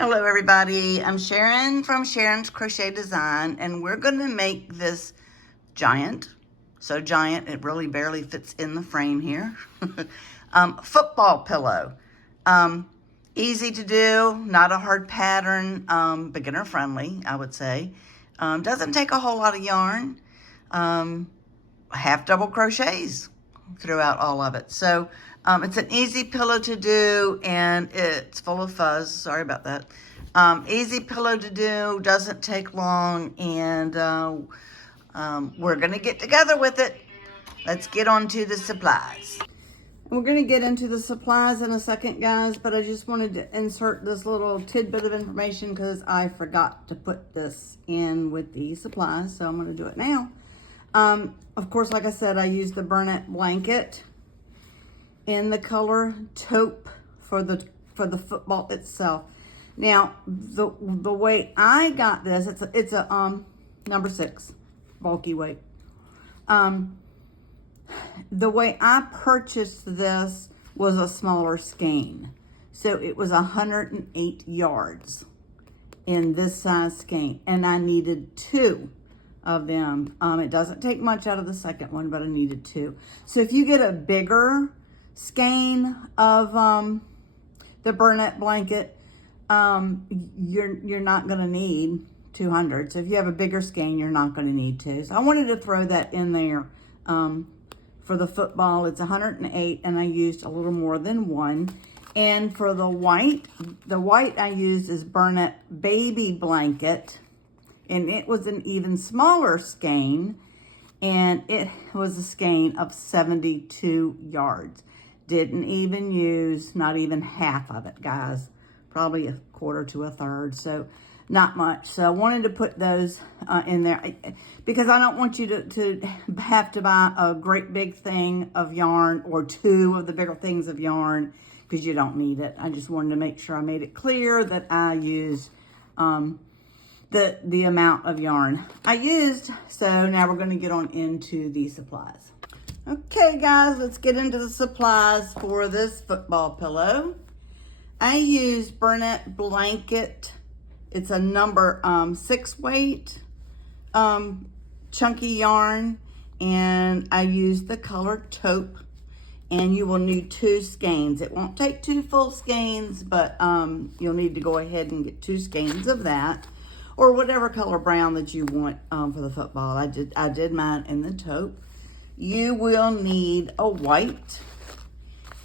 Hello everybody, I'm Sharon from Sharon's Crochet Design, and we're going to make this giant, so giant it really barely fits in the frame here, football pillow. Easy to do, not a hard pattern, beginner friendly I would say. Doesn't take a whole lot of yarn, half double crochets throughout all of it. So it's an easy pillow to do, and it's full of fuzz. Sorry about that. Easy pillow to do, doesn't take long, and we're going to get together with it. Let's get on to the supplies. We're going to get into the supplies in a second, guys, but I just wanted to insert this little tidbit of information because I forgot to put this in with the supplies, so I'm going to do it now. Of course, like I said, I used the burlap blanket in the color taupe for the football itself. Now, the way I got this, it's a number 6 bulky weight. The way I purchased this was a smaller skein, so it was 108 yards in this size skein, and I needed 2 of them. It doesn't take much out of the second one, but I needed 2. So if you get a bigger skein of the burlap blanket, you're not going to need 200. So if you have a bigger skein, you're not going to need 2. So I wanted to throw that in there. For the football, it's 108, and I used a little more than 1. And for the white I used is burlap baby blanket, and it was an even smaller skein, and it was a skein of 72 yards. Didn't even use, not even half of it, guys. Probably a quarter to a third, so not much. So I wanted to put those in there because I don't want you to have to buy a great big thing of yarn or 2 of the bigger things of yarn because you don't need it. I just wanted to make sure I made it clear that I used the amount of yarn I used. So now we're going to get on into the supplies. Okay, guys, let's get into the supplies for this football pillow. I used burlap blanket. It's a number 6 weight chunky yarn, and I used the color taupe, and you will need 2 skeins. It won't take 2 full skeins, but you'll need to go ahead and get 2 skeins of that, or whatever color brown that you want for the football. I did mine in the taupe. You will need a white,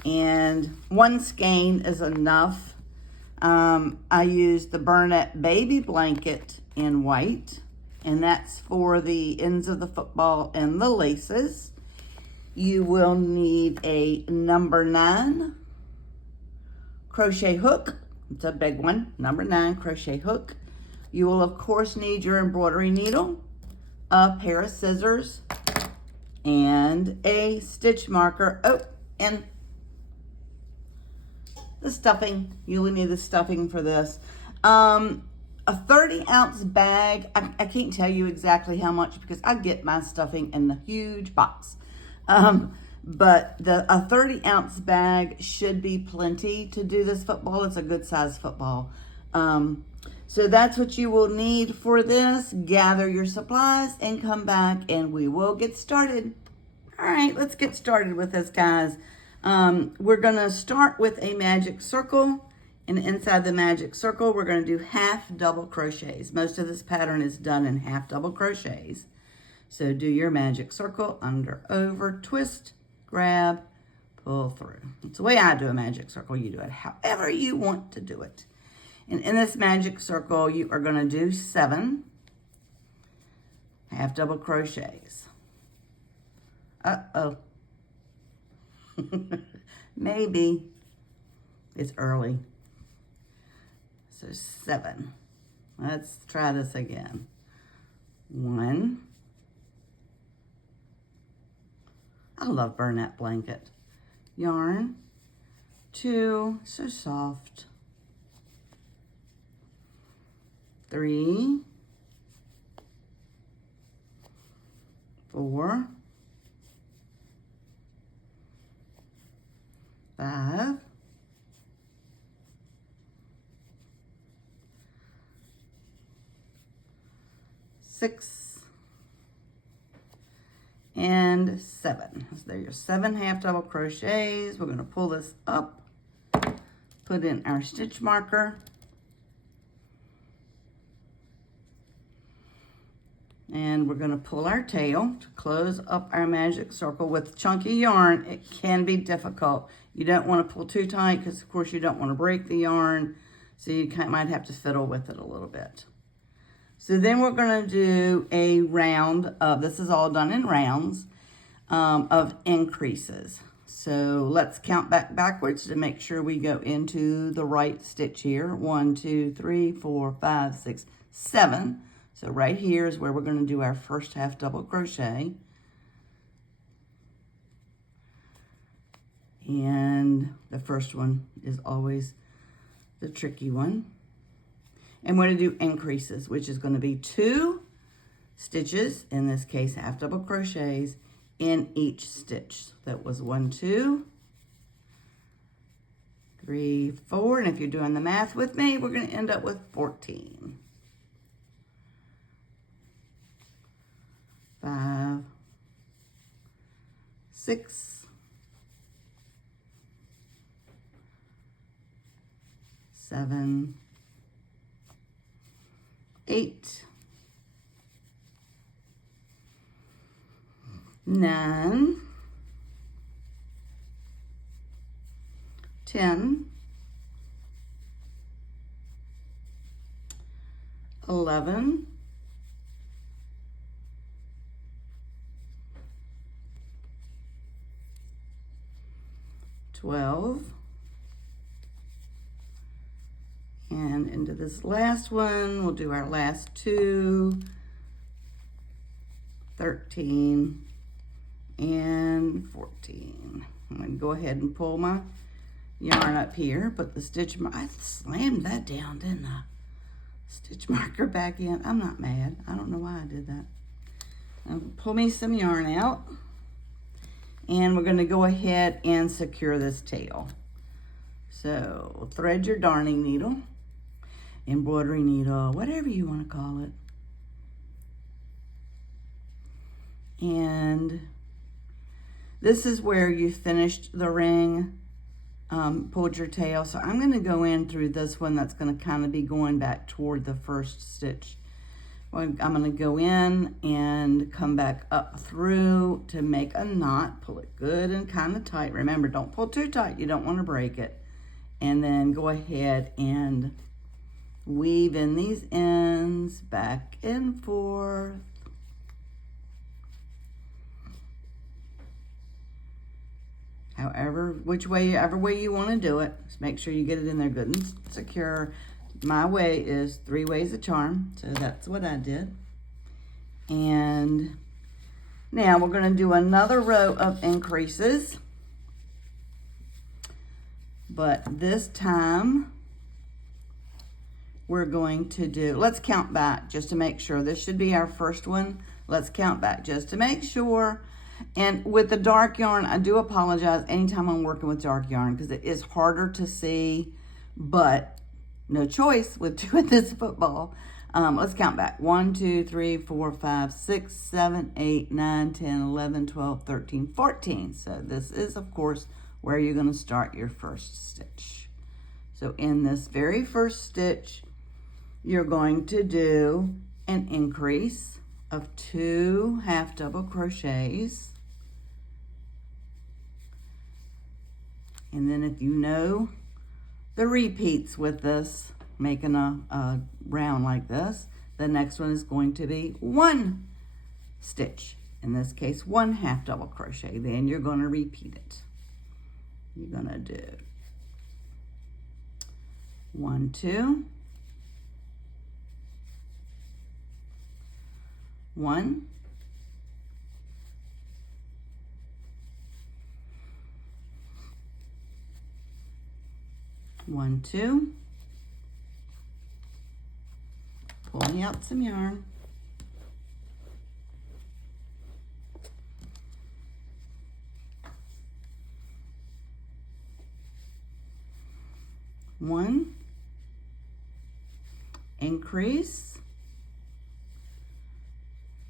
and 1 skein is enough. I used the burlap baby blanket in white, and that's for the ends of the football and the laces. You will need a number 9 crochet hook. It's a big one, number 9 crochet hook. You will, of course, need your embroidery needle, a pair of scissors, and a stitch marker. Oh, and the stuffing. You will need the stuffing for this. A 30-ounce bag. I can't tell you exactly how much because I get my stuffing in the huge box. But a 30-ounce bag should be plenty to do this football. It's a good size football. So that's what you will need for this. Gather your supplies and come back and we will get started. All right, let's get started with this, guys. We're going to start with a magic circle, and inside the magic circle we're going to do half double crochets. Most of this pattern is done in half double crochets. So do your magic circle, under, over, twist, grab, pull through. It's the way I do a magic circle. You do it however you want to do it. And in this magic circle you are going to do 7 half double crochets. Uh-oh. Maybe it's early. So 7. Let's try this again. 1. I love burlap blanket. Yarn. 2. So soft. 3. 4. 5, 6, and 7. So there are your 7 half double crochets. We're going to pull this up, put in our stitch marker, and we're going to pull our tail to close up our magic circle. With chunky yarn, it can be difficult. You don't want to pull too tight because, of course, you don't want to break the yarn, so you might have to fiddle with it a little bit. So then we're going to do a round of, this is all done in rounds, of increases. So let's count backwards to make sure we go into the right stitch here. 1, 2, 3, 4, 5, 6, 7. So right here is where we're going to do our first half double crochet. And the first one is always the tricky one. And we're going to do increases, which is going to be 2 stitches, in this case half double crochets, in each stitch. That was 1, 2, 3, 4, and if you're doing the math with me, we're going to end up with 14. 5, 6, 7, 8, 9, 10, 11, 12, and into this last one, we'll do our last 2, 13, and 14. I'm going to go ahead and pull my yarn up here, put the stitch, I slammed that down, didn't I? Stitch marker back in. I'm not mad. I don't know why I did that. I'll pull me some yarn out, and we're going to go ahead and secure this tail. So thread your darning needle, embroidery needle, whatever you want to call it. And this is where you finished the ring, pulled your tail. So I'm going to go in through this one that's going to kind of be going back toward the first stitch. I'm going to go in and come back up through to make a knot. Pull it good and kind of tight. Remember, don't pull too tight. You don't want to break it. And then go ahead and weave in these ends back and forth. Whichever way you want to do it. Just make sure you get it in there good and secure. My way is 3 ways of charm, so that's what I did. And now we're going to do another row of increases, but this time we're going to do, let's count back just to make sure. This should be our first one. Let's count back just to make sure. And with the dark yarn, I do apologize anytime I'm working with dark yarn because it is harder to see, but no choice with doing this football. Let's count back. 1, 2, 3, 4, 5, 6, 7, 8, 9, 10, 11, 12, 13, 14. So this is, of course, where you're going to start your first stitch. So in this very first stitch, you're going to do an increase of 2 half double crochets. And then if you know the repeats with this, making a round like this, the next one is going to be 1 stitch. In this case, 1 half double crochet. Then you're going to repeat it. You're going to do 1, 2, 1, 1, 2, pulling out some yarn, 1, increase,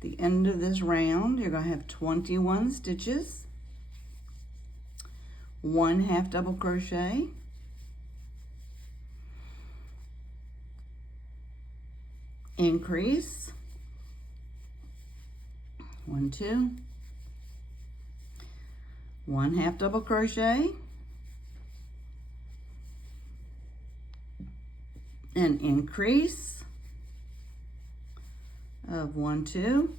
the end of this round, you're going to have 21 stitches, 1 half double crochet, increase, 1, 2, 1 half double crochet, an increase of 1, 2,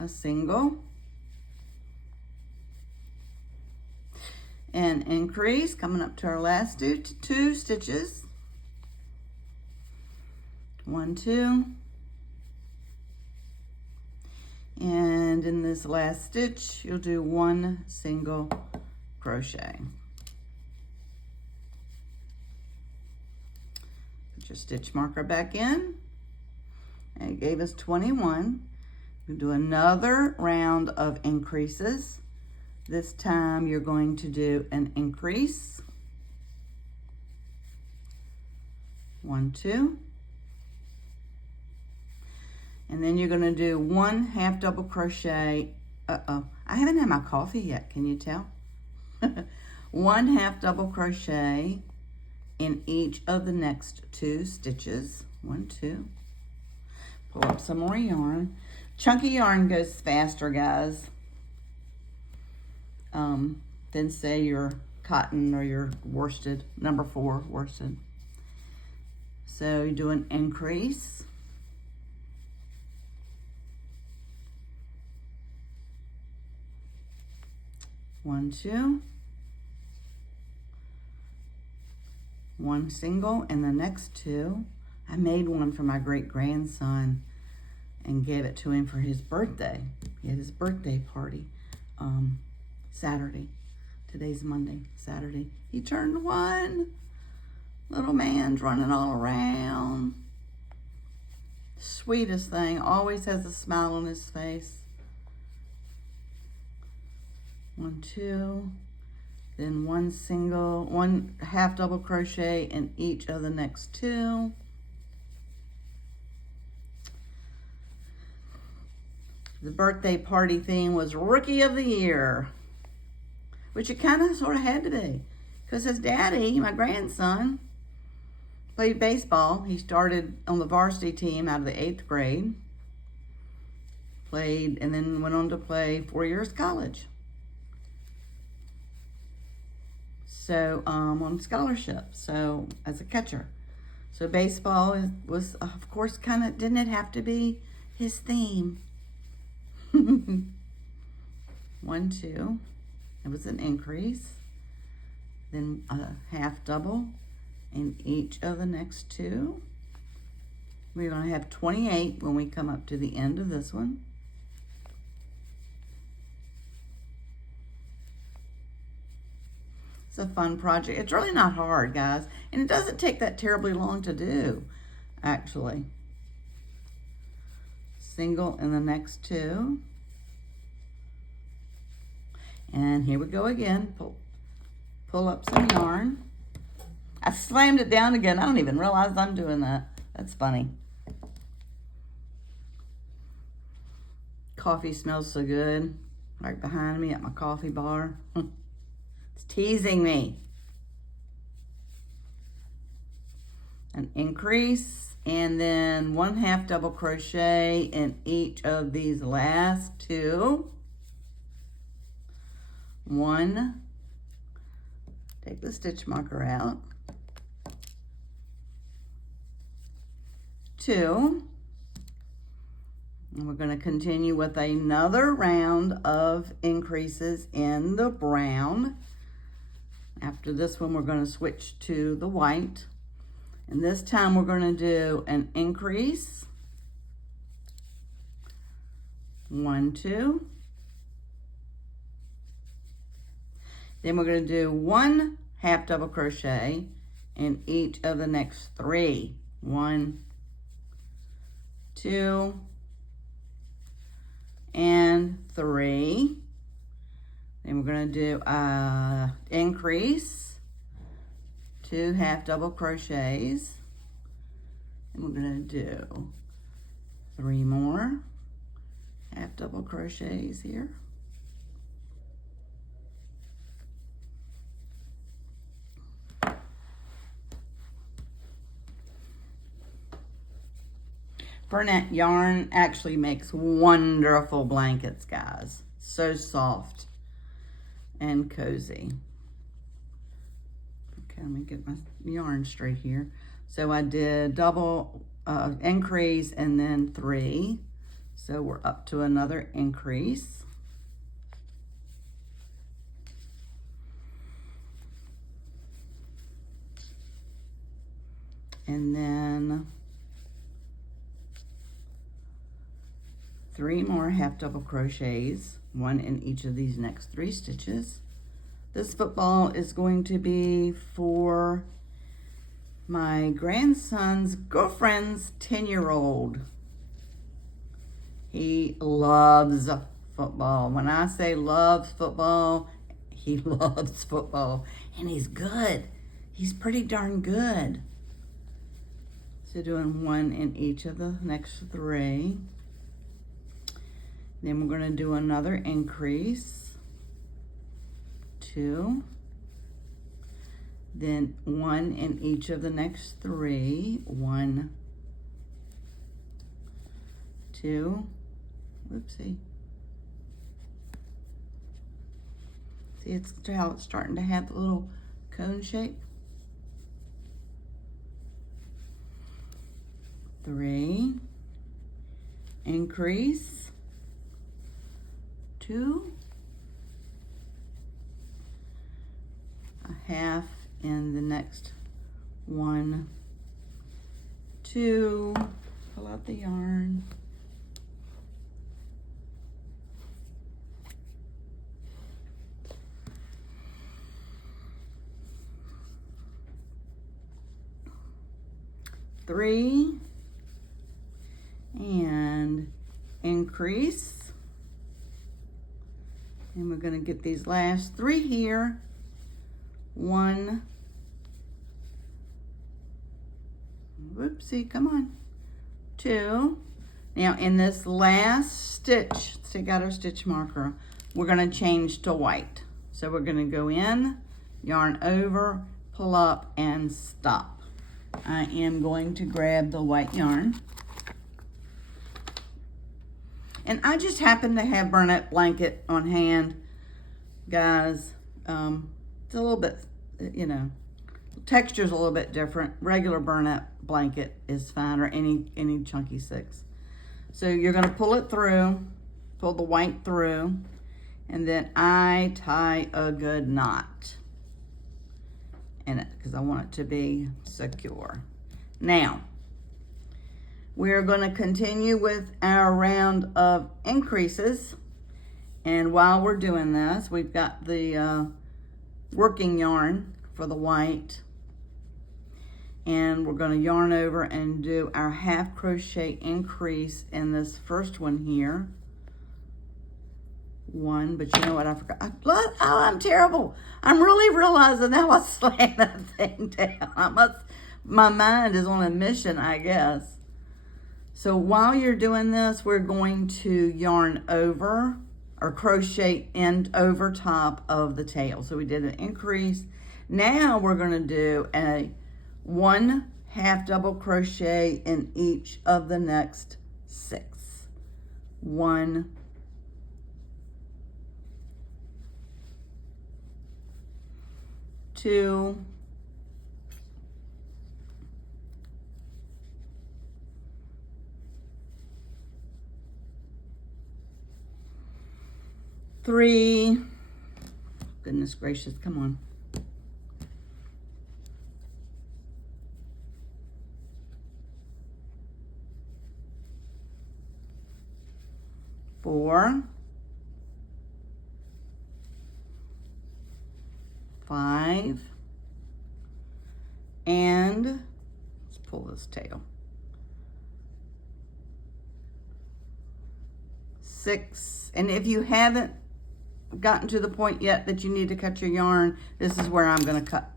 a single, an increase, coming up to our last two stitches, 1, 2, and in this last stitch you'll do 1 single crochet. Put your stitch marker back in, and it gave us 21. We'll do another round of increases. This time you're going to do an increase, 1, 2, and then you're going to do 1 half double crochet. I haven't had my coffee yet, can you tell? 1 half double crochet in each of the next 2 stitches. 1, 2. Pull up some more yarn. Chunky yarn goes faster, guys, than say your cotton or your worsted, number 4 worsted. So you do an increase, 1, 2, 1 single, and the next 2. I made one for my great-grandson and gave it to him for his birthday. He had his birthday party Saturday. Today's Monday, Saturday. He turned 1. Little man's running all around. Sweetest thing. Always has a smile on his face. 1, 2. Then 1 single, 1 half double crochet in each of the next 2. The birthday party theme was Rookie of the Year, which it kind of sort of had to be, because his daddy, my grandson, played baseball. He started on the varsity team out of the 8th grade, played, and then went on to play 4 years college. So on scholarship, so as a catcher. So baseball was of course, kind of, didn't it have to be his theme? 1, 2, it was an increase, then a half double in each of the next 2. We're going to have 28 when we come up to the end of this one. It's a fun project. It's really not hard, guys, and it doesn't take that terribly long to do, actually. Single in the next 2, and here we go again. Pull up some yarn. I slammed it down again. I don't even realize I'm doing that. That's funny. Coffee smells so good right behind me at my coffee bar. It's teasing me. An increase, and then 1 half double crochet in each of these last 2. 1, take the stitch marker out, 2, and we're going to continue with another round of increases in the brown. After this one, we're going to switch to the white. And this time we're going to do an increase, 1, 2. Then we're going to do 1 half double crochet in each of the next 3. 1, 2, and 3. Then we're going to do increase, 2 half double crochets, and we're going to do 3 more half double crochets here. Burnette yarn actually makes wonderful blankets, guys. So soft and cozy. Okay, let me get my yarn straight here. So I did double increase and then 3. So we're up to another increase. And then 3 more half double crochets, 1 in each of these next 3 stitches. This football is going to be for my grandson's girlfriend's 10-year-old. He loves football. When I say loves football, he loves football. And he's good. He's pretty darn good. So doing 1 in each of the next 3. Then we're going to do another increase, 2, then 1 in each of the next 3, 1, 2, whoopsie. See, it's how it's starting to have the little cone shape. 3, increase, 2, a half in the next 1, 2, pull out the yarn, three, and increase. And we're going to get these last 3 here. 1, whoopsie, come on, 2. Now in this last stitch, take out our stitch marker, we're going to change to white. So we're going to go in, yarn over, pull up, and stop. I am going to grab the white yarn. And I just happen to have Burnette blanket on hand, guys. It's a little bit, you know, texture's a little bit different. Regular Burnette blanket is fine, or any chunky 6. So you're gonna pull it through, pull the white through, and then I tie a good knot in it because I want it to be secure. Now, we're going to continue with our round of increases. And while we're doing this, we've got the working yarn for the white. And we're going to yarn over and do our half crochet increase in this first one here. 1, but you know what, I forgot. Oh, I'm terrible. I'm really realizing now I slammed that thing down. My mind is on a mission, I guess. So while you're doing this, we're going to yarn over or crochet in over top of the tail. So we did an increase. Now we're going to do a 1 half double crochet in each of the next 6. 1, 2, 3, goodness gracious, come on. 4, 5, and let's pull this tail. 6, and if you haven't gotten to the point yet that you need to cut your yarn, this is where I'm going to cut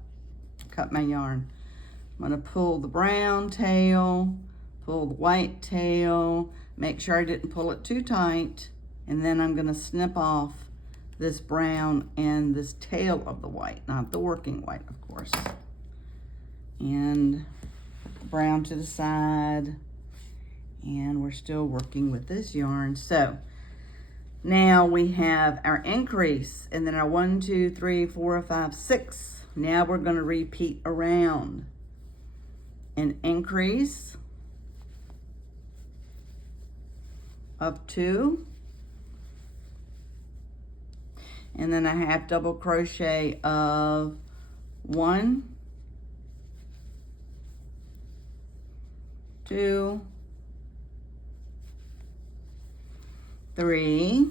cut my yarn. I'm gonna pull the brown tail, pull the white tail, make sure I didn't pull it too tight, and then I'm gonna snip off this brown and this tail of the white, not the working white, of course. And brown to the side, and we're still working with this yarn. So now we have our increase, and then our 1, 2, 3, 4, 5, 6. Now we're gonna repeat around. An increase of 2, and then a half double crochet of 1, 2, 3,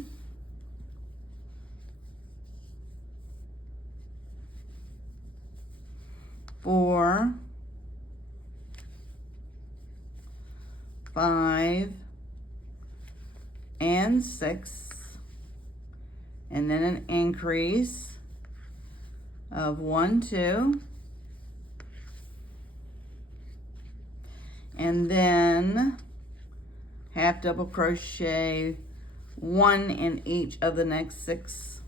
4, 5, and 6, and then an increase of 1, 2, and then half double crochet 1 in each of the next 6,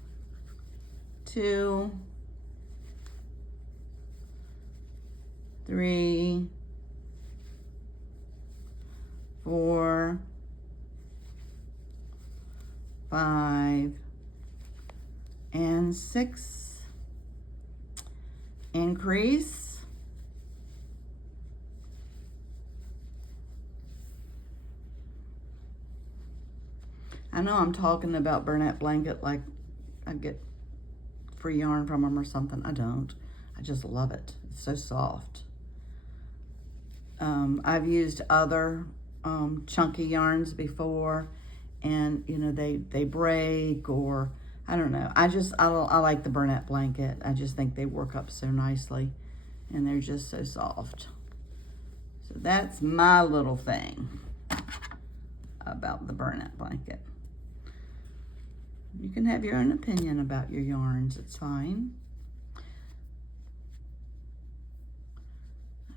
2, 3, 4, 5, and 6. Increase. I know I'm talking about Bernat Blanket like I get free yarn from them or something. I don't. I just love it. It's so soft. I've used other chunky yarns before, and you know, they break, or I don't know. I like the Bernat Blanket. I just think they work up so nicely, and they're just so soft. So that's my little thing about the Bernat Blanket. You can have your own opinion about your yarns. It's fine.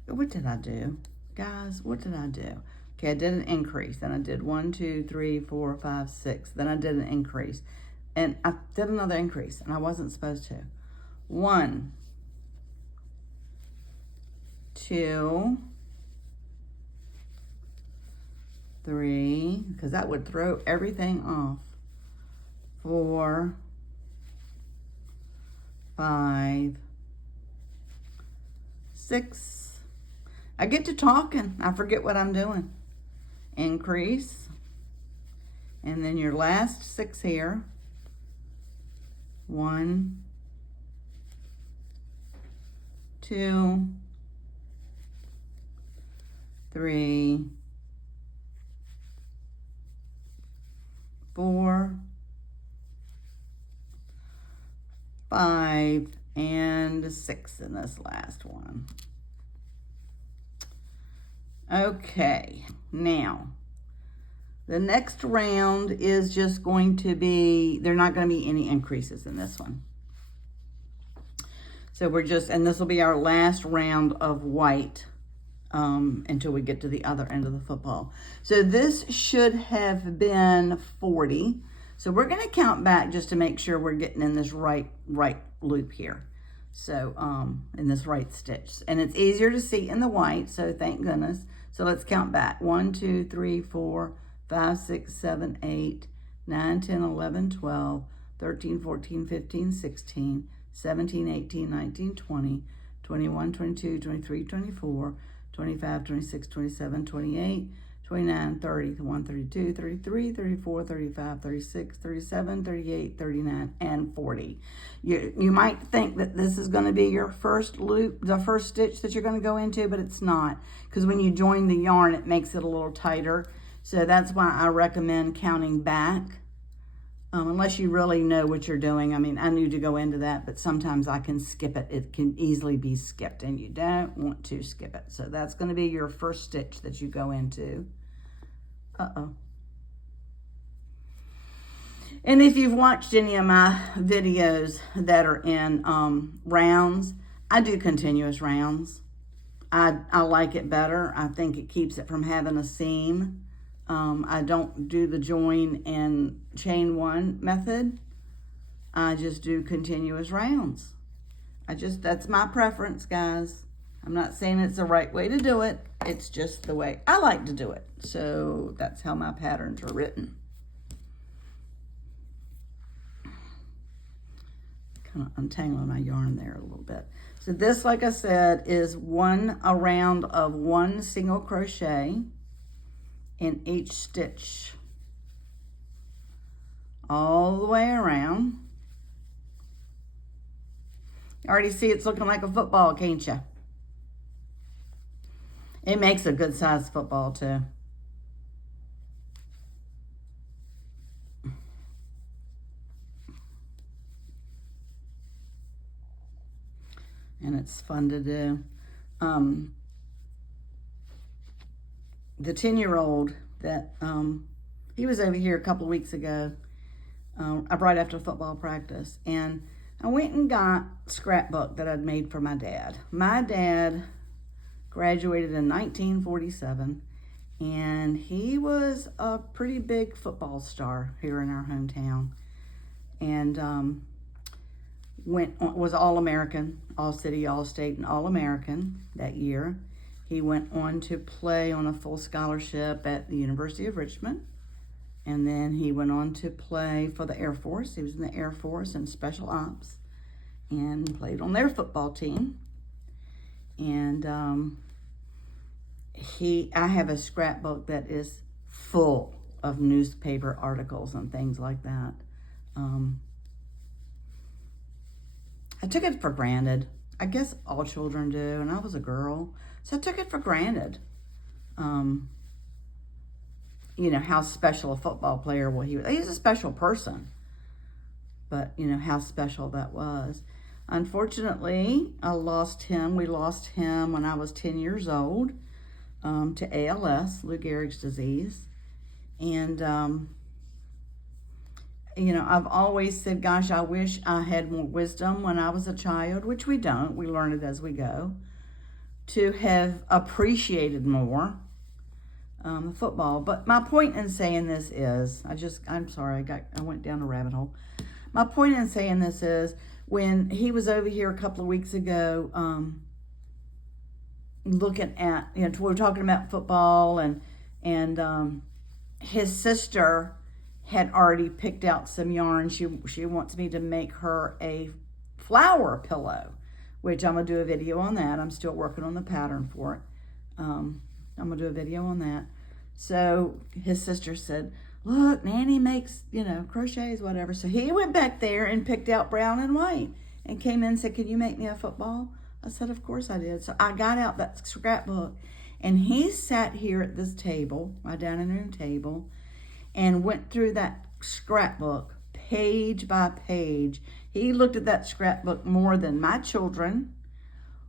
What did I do? Guys, what did I do? Okay, I did an increase. Then I did 1, 2, 3, 4, 5, 6. Then I did an increase. And I did another increase, and I wasn't supposed to. 1, 2, 3, because that would throw everything off. 4, 5, 6. I get to talking. I forget what I'm doing. Increase. And then your last 6 here. 1, 2, 3, 4, 5, and 6 in this last one. Okay, now the next round is just going to be, there are not going to be any increases in this one. So we're just, and this will be our last round of white until we get to the other end of the football. So this should have been 40. So we're going to count back just to make sure we're getting in this right loop here. So in this right stitch. And it's easier to see in the white, so thank goodness. So let's count back. 1, 2, 3, 4, 5, 6, 7, 8, 9, 10, 11, 12, 13, 14, 15, 16, 17, 18, 19, 20, 21, 22, 23, 24, 25, 26, 27, 28, 29, 30, 31, 32, 33, 34, 35, 36, 37, 38, 39, and 40. You might think that this is going to be your first loop, the first stitch that you're going to go into, but it's not, because when you join the yarn, it makes it a little tighter. So that's why I recommend counting back, unless you really know what you're doing. I mean, I knew to go into that, but sometimes I can skip it. It can easily be skipped, and you don't want to skip it. So that's going to be your first stitch that you go into. And if you've watched any of my videos that are in rounds, I do continuous rounds. I like it better. I think it keeps it from having a seam. I don't do the join and chain one method. I just do continuous rounds. That's my preference, guys. I'm not saying it's the right way to do it. It's just the way I like to do it. So that's how my patterns are written. Kind of untangling my yarn there a little bit. So this, like I said, is a round of 1 single crochet in each stitch. All the way around. You already see it's looking like a football, can't you? It makes a good size football too. And it's fun to do. The 10-year-old that, he was over here a couple of weeks ago, right after football practice. And I went and got a scrapbook that I'd made for my dad. My dad graduated in 1947, and he was a pretty big football star here in our hometown. And was All-American, All-City, All-State, and All-American that year. He went on to play on a full scholarship at the University of Richmond. And then he went on to play for the Air Force. He was in the Air Force and Special Ops and played on their football team. And I have a scrapbook that is full of newspaper articles and things like that. I took it for granted. I guess all children do, and I was a girl, so I took it for granted. You know, how special a football player he was. He was a special person, but you know how special that was. Unfortunately, I lost him. We lost him when I was 10 years old to ALS, Lou Gehrig's disease. And, you know, I've always said, gosh, I wish I had more wisdom when I was a child, which we don't. We learn it as we go. To have appreciated more football. But my point in saying this is, I'm sorry, I went down a rabbit hole. My point in saying this is, when he was over here a couple of weeks ago, looking at, you know, we were talking about football, and his sister had already picked out some yarn. She wants me to make her a flower pillow, which I'm gonna do a video on that. I'm still working on the pattern for it. I'm gonna do a video on that. So his sister said, look, Nanny makes, you know, crochets, whatever. So he went back there and picked out brown and white and came in and said, can you make me a football? I said, of course I did. So I got out that scrapbook, and he sat here at this table, my dining room table, and went through that scrapbook page by page. He looked at that scrapbook more than my children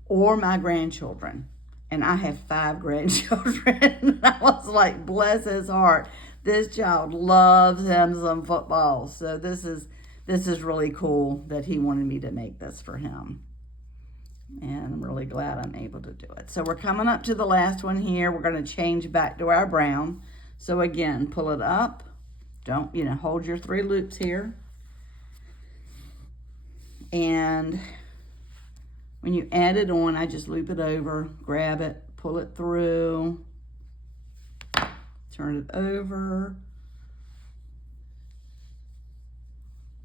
or my grandchildren. And I have 5 grandchildren. I was like, bless his heart. This child loves him some football. So this is really cool that he wanted me to make this for him. And I'm really glad I'm able to do it. So we're coming up to the last one here. We're going to change back to our brown. So again, pull it up. Don't, you know, hold your 3 loops here. And when you add it on, I just loop it over, grab it, pull it through, turn it over,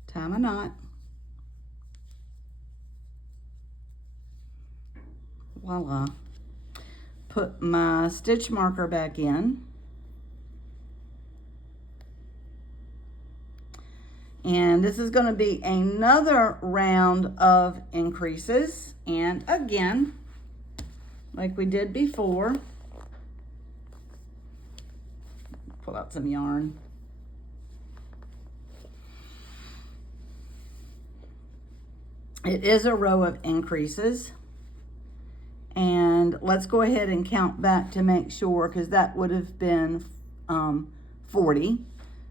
tie my knot. Voila. Put my stitch marker back in. And this is going to be another round of increases. And again, like we did before, pull out some yarn. It is a row of increases. And let's go ahead and count back to make sure, because that would have been 40.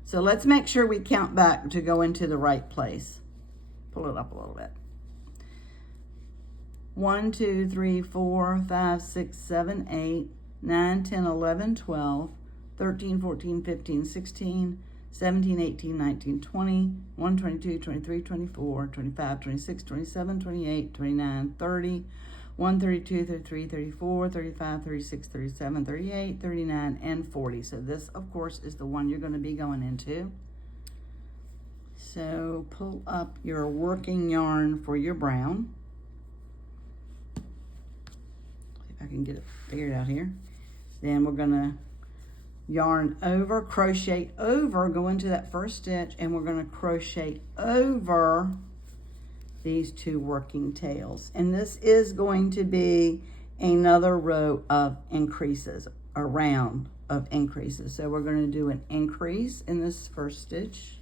So let's make sure we count back to go into the right place. Pull it up a little bit. 1, 2, 3, 4, 5, 6, 7, 8, 9, 10, 11, 12, 13, 14, 15, 16, 17, 18, 19, 20, 1, 22, 23, 24, 25, 26, 27, 28, 29, 30, 1, 32, 33, 34, 35, 36, 37, 38, 39, and 40. So this, of course, is the one you're going to be going into. So pull up your working yarn for your brown. See if I can get it figured out here. Then we're going to yarn over, crochet over, go into that first stitch, and we're going to crochet over these two working tails. And this is going to be another row of increases, a round of increases. So we're going to do an increase in this first stitch.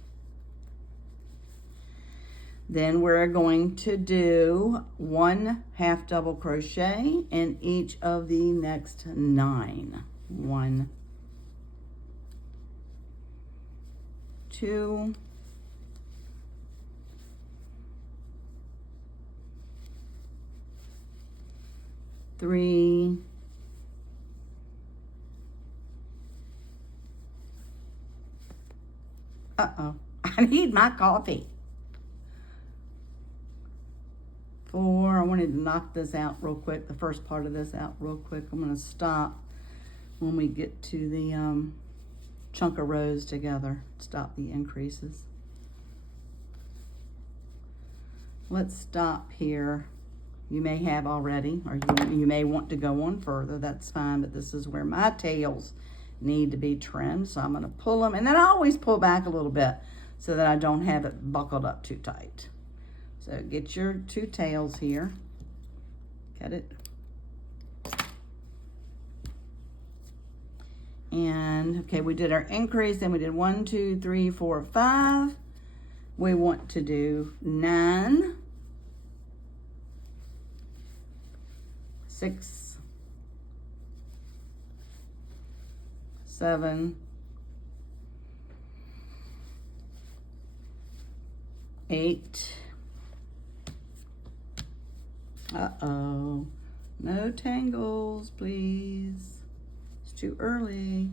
Then we're going to do 1 half double crochet in each of the next 9. 1, 2, 3, 4, I need my coffee. 4, I wanted to knock this out real quick, the first part of this out real quick. I'm going to stop when we get to the chunk of rows together. Stop the increases. Let's stop here. You may have already, or you may want to go on further. That's fine, but this is where my tails need to be trimmed. So I'm going to pull them, and then I always pull back a little bit so that I don't have it buckled up too tight. So get your 2 tails here. Cut it. And okay, we did our increase, then we did 1, 2, 3, 4, 5. We want to do 9, 6, 7, 8. Uh-oh. No tangles, please. It's too early.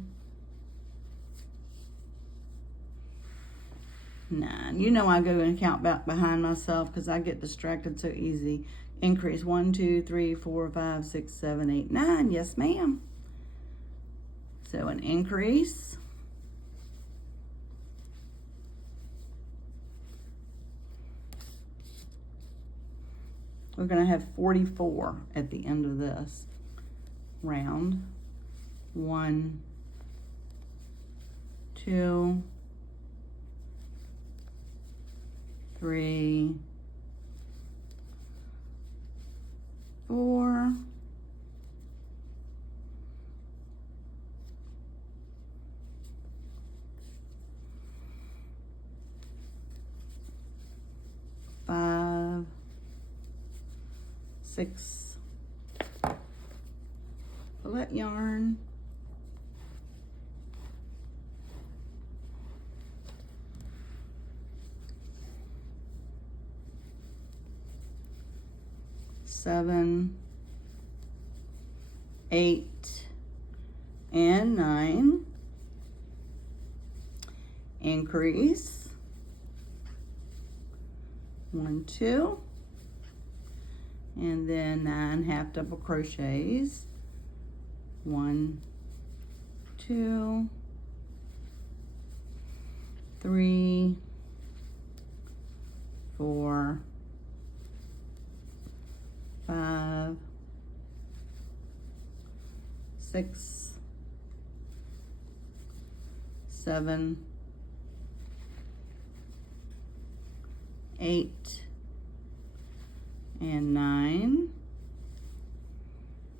9. You know I go and count back behind myself because I get distracted so easy. Increase 1, 2, 3, 4, 5, 6, 7, 8, 9. Yes, ma'am. So an increase. We're going to have 44 at the end of this round. 1, 2, 3, 4, 5, 6, fillet yarn, 7, 8, and 9. Increase. 1, 2. And then 9 half double crochets. 1, 2, 3, 4, 5, 6, 7, 8, and 9.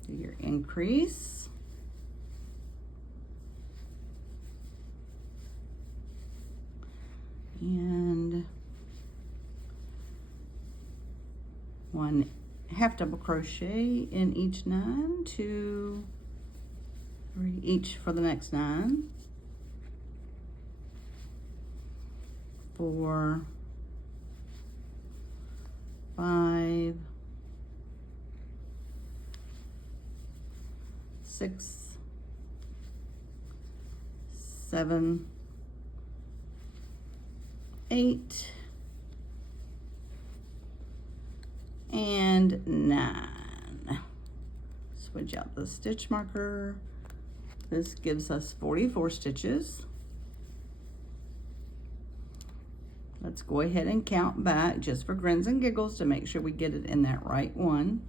Do your increase. And 1 half double crochet in each 9, 2, 3 each for the next 9, 4, 5, 6, 7, 8, and 9. Switch out the stitch marker. This gives us 44 stitches. Let's go ahead and count back just for grins and giggles to make sure we get it in that right one.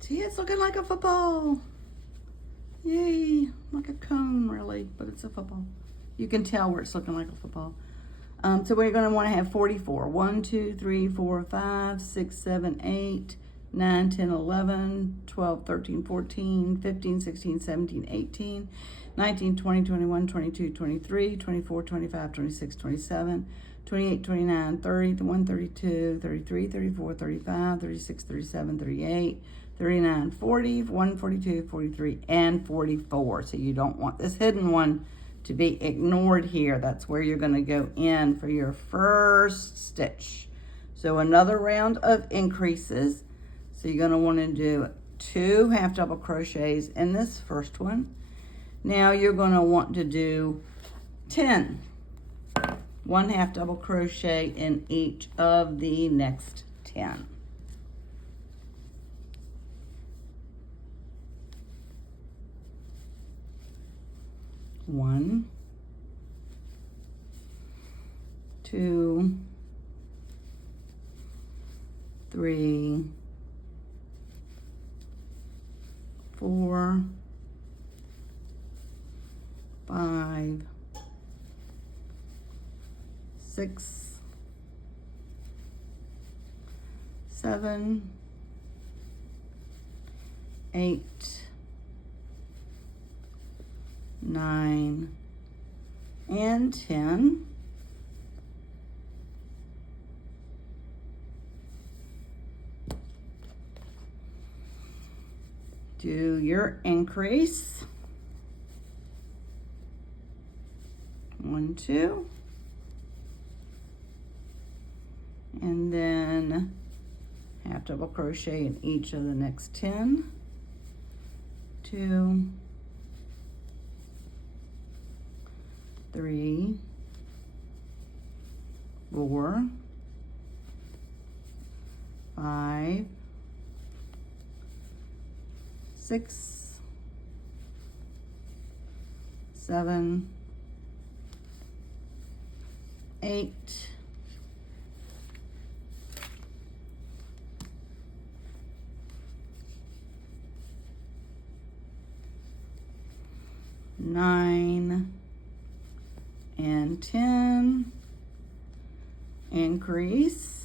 See, it's looking like a football. Yay, like a cone really, but it's a football. You can tell where it's looking like a football. So we're going to want to have 44. 1, 2, 3, 4, 5, 6, 7, 8, 9, 10, 11, 12, 13, 14, 15, 16, 17, 18, 19, 20, 21, 22, 23, 24, 25, 26, 27, 28, 29, 30, 31, 32, 33, 34, 35, 36, 37, 38, 39, 40, 41, 42, 43, and 44. So you don't want this hidden one to be ignored here. That's where you're going to go in for your first stitch. So another round of increases. So you're going to want to do 2 half double crochets in this first one. Now you're going to want to do 10. 1 half double crochet in each of the next 10. One, 2, 3, 4, 5, 6, 7, 8, 9, and 10. Do your increase. 1, 2. And then half double crochet in each of the next 10. 2, 3, 4, 5, 6, 7, 8, 9, and 10. Increase.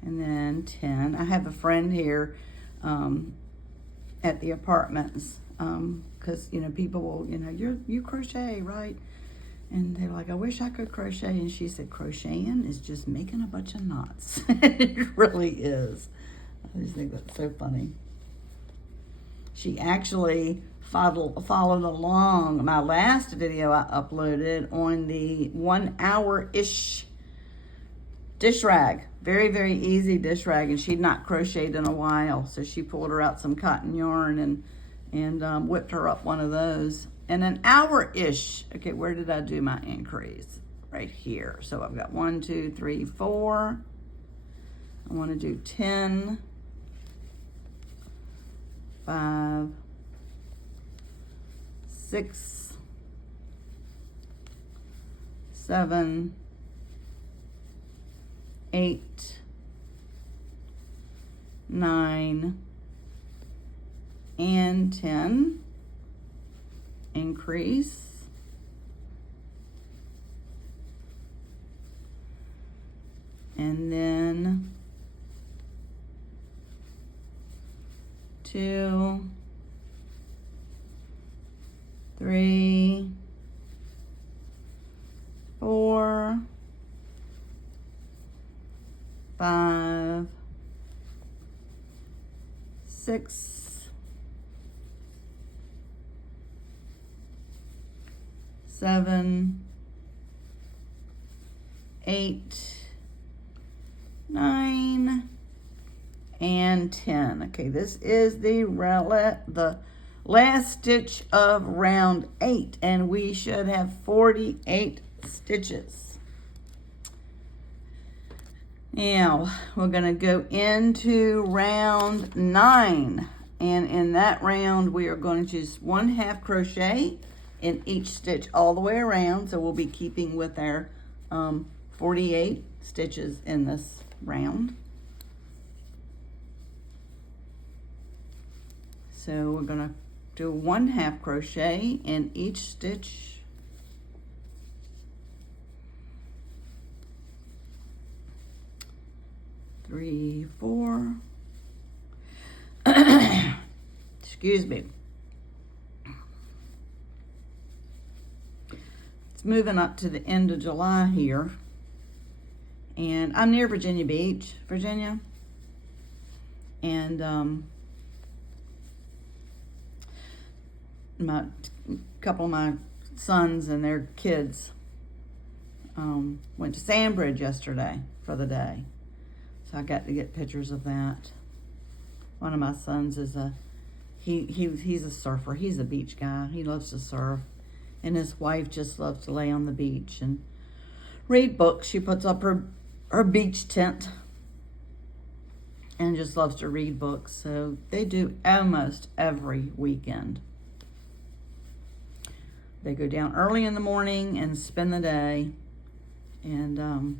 And then 10. I have a friend here at the apartments because you know people will, you know, you crochet, right? And they're like, I wish I could crochet. And she said, crocheting is just making a bunch of knots. It really is. I just think that's so funny. She actually followed along my last video I uploaded on the 1 hour-ish dish rag. Very, very easy dish rag, and she'd not crocheted in a while. So she pulled her out some cotton yarn and whipped her up one of those. And an hour-ish. Okay, where did I do my increase? Right here. So I've got 1, 2, 3, 4. I want to do 10, 5, 6, 7, 8, 9, and 10. Increase. And then 2, 3, 4, 5, 6, 7, 8, 9, and 10. Okay, this is the last stitch of round 8, and we should have 48 stitches. Now we're going to go into round 9, and in that round we are going to just 1/2 crochet in each stitch all the way around, so we'll be keeping with our 48 stitches in this round. So we're going to do 1/2 crochet in each stitch. Three, 4. Excuse me. It's moving up to the end of July here. And I'm near Virginia Beach, Virginia. And a couple of my sons and their kids went to Sandbridge yesterday for the day. So I got to get pictures of that. One of my sons is he's a surfer. He's a beach guy. He loves to surf. And his wife just loves to lay on the beach and read books. She puts up her beach tent and just loves to read books. So they do almost every weekend. They go down early in the morning and spend the day. And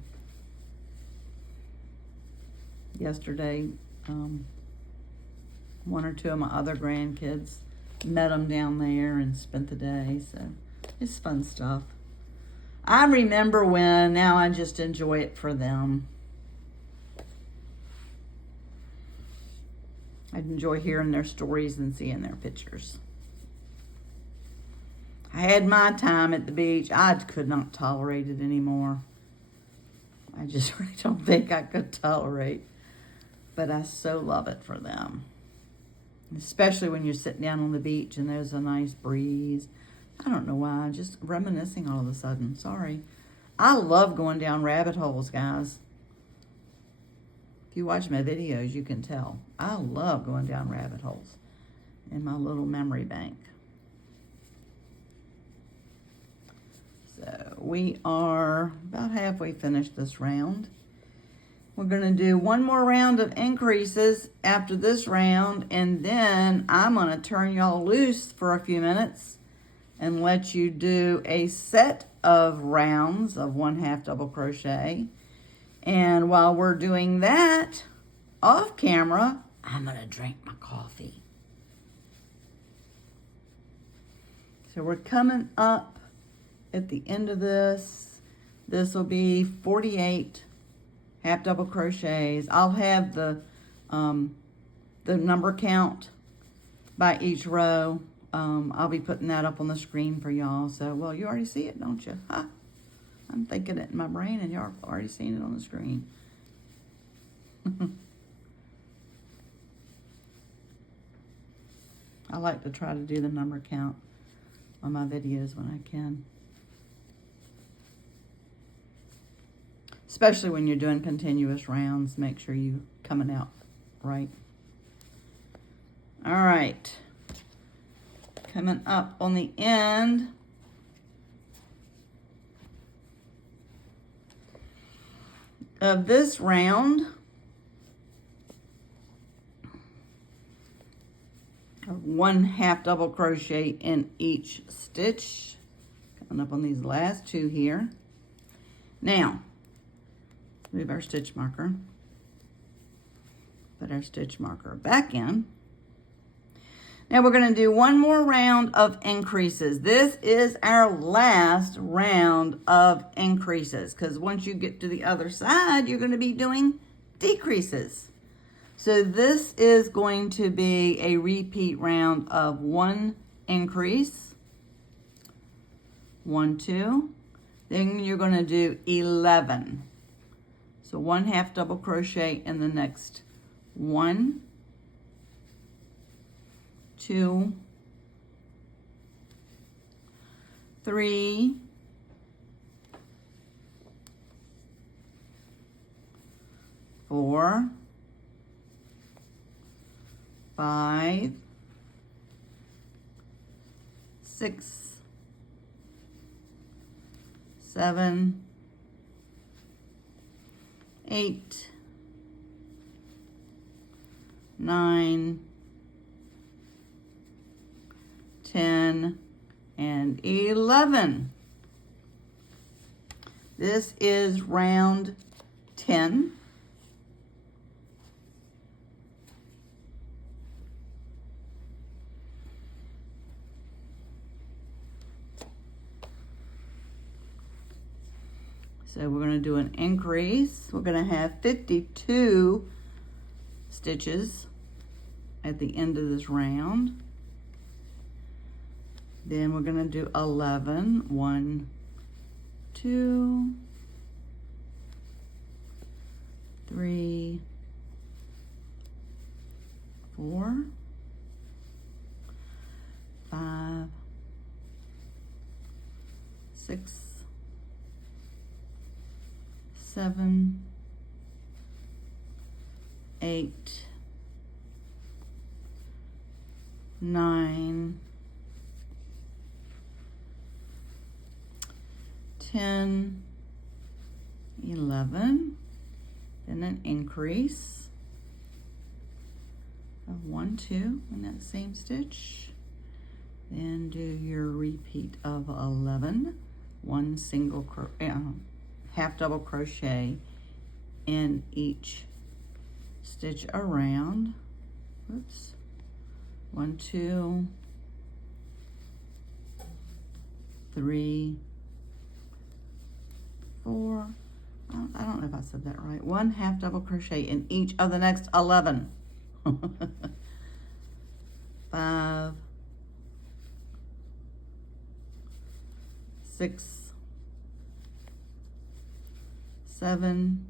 yesterday, one or two of my other grandkids met them down there and spent the day. So it's fun stuff. I remember when, now I just enjoy it for them. I enjoy hearing their stories and seeing their pictures. I had my time at the beach. I could not tolerate it anymore. I just really don't think I could tolerate. But I so love it for them. Especially when you're sitting down on the beach and there's a nice breeze. I don't know why, just reminiscing all of a sudden. Sorry. I love going down rabbit holes, guys. If you watch my videos, you can tell. I love going down rabbit holes in my little memory bank. So we are about halfway finished this round. We're going to do one more round of increases after this round, and then I'm going to turn y'all loose for a few minutes and let you do a set of rounds of 1/2 double crochet. And while we're doing that, off camera, I'm going to drink my coffee. So we're coming up at the end of this. This will be 48 half double crochets. I'll have the number count by each row. I'll be putting that up on the screen for y'all. So, well, you already see it, don't you? Huh? I'm thinking it in my brain, and y'all already seen it on the screen. I like to try to do the number count on my videos when I can. Especially when you're doing continuous rounds, make sure you're coming out right. All right. Coming up on the end. Of this round. 1/2 double crochet in each stitch. Coming up on these last two here. Now, move our stitch marker. Put our stitch marker back in. Now we're going to do one more round of increases. This is our last round of increases, because once you get to the other side, you're going to be doing decreases. So this is going to be a repeat round of 1 increase, 1, 2, then you're going to do 11. So 1/2 double crochet in the next 1, 2, 3, 4, 5, 6, 7, 8, 9, 10, and 11. This is round 10. So we're going to do an increase. We're going to have 52 stitches at the end of this round. Then we're going to do 11. 1, 2, 3, 4, 5, 6, 7, 8, 9, 10, 11, then an increase of 1, 2 in that same stitch. Then do your repeat of 11, one single half double crochet in each stitch around. Whoops. 1, 2, 3, 4. I don't know if I said that right. 1 half double crochet in each of the next 11. 5, 6, 7,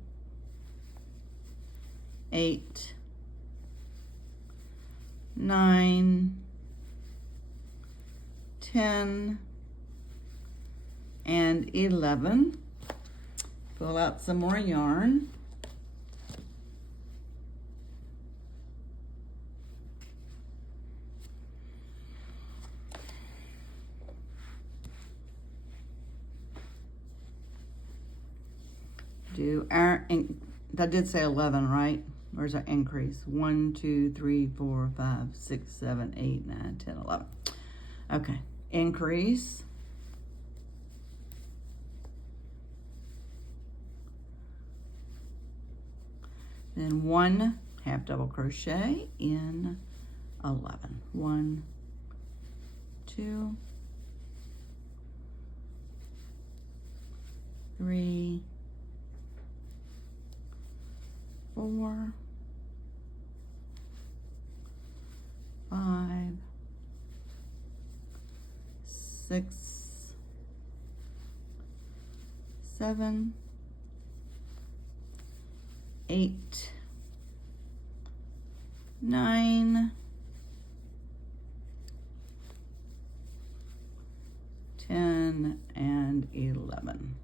8, 9, 10, and 11. Pull out some more yarn. Do our, that did say 11, right? Where's our increase? 1, 2, 3, 4, 5, 6, 7, 8, 9, 10, 11. Okay, increase. Then 1 half double crochet in 11. 1, 2, 3, 4, 5, 6, 7, 8, 9, 10, and 11.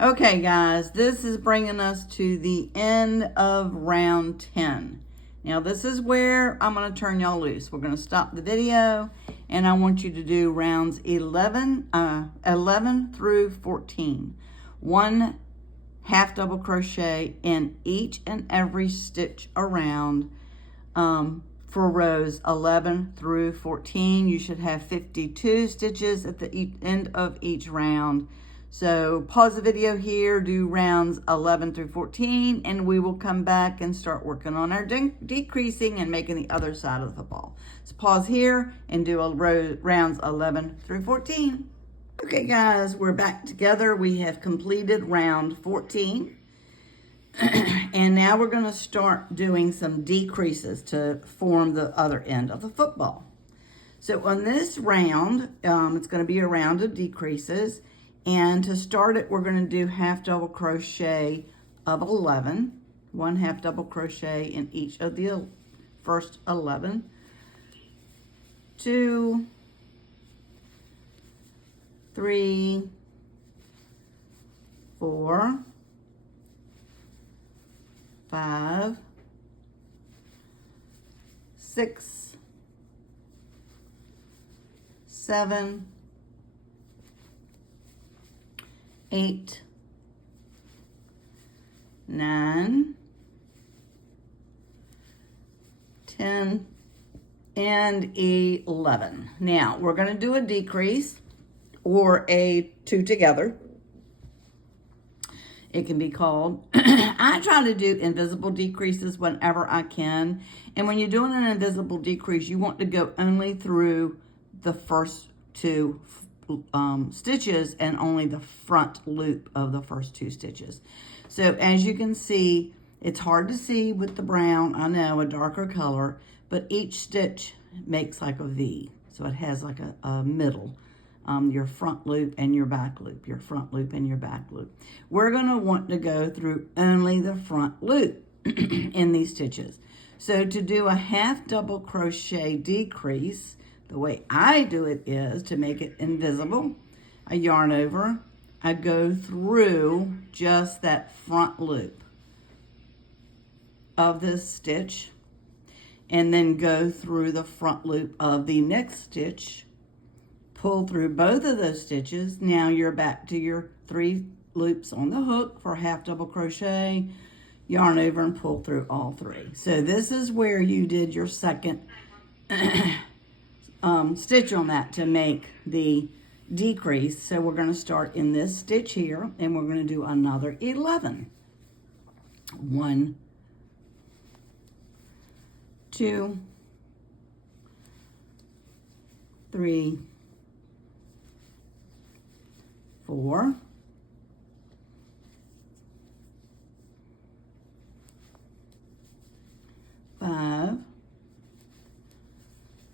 Okay, guys, this is bringing us to the end of round 10. Now, this is where I'm going to turn y'all loose. We're going to stop the video, and I want you to do rounds 11 through 14. 1 half double crochet in each and every stitch around for rows 11 through 14. You should have 52 stitches at the end of each round. So pause the video here, do rounds 11 through 14, and we will come back and start working on our decreasing and making the other side of the football. So pause here and do rounds 11 through 14. Okay, guys, we're back together. We have completed round 14. And now we're going to start doing some decreases to form the other end of the football. So on this round, it's going to be a round of decreases. And to start it, we're going to do half double crochet of 11. 1 half double crochet in each of the first 11. 2, 3, 4, 5, 6, 7, 8, 9, 10, and 11. Now we're going to do a decrease or a two together. It can be called. I try to do invisible decreases whenever I can. And when you're doing an invisible decrease, you want to go only through the first two stitches and only the front loop of the first two stitches. So as you can see, it's hard to see with the brown, I know, a darker color, but each stitch makes like a V. So it has like a middle. Your front loop and your back loop, your front loop and your back loop. We're going to want to go through only the front loop in these stitches. So to do a half double crochet decrease, the way I do it is to make it invisible. I yarn over, I go through just that front loop of this stitch and then go through the front loop of the next stitch. Pull through both of those stitches. Now you're back to your 3 loops on the hook for half double crochet, yarn over and pull through all 3. So this is where you did your second stitch on that to make the decrease. So we're going to start in this stitch here and we're going to do another 11. 1, 2, 3, 4, 5,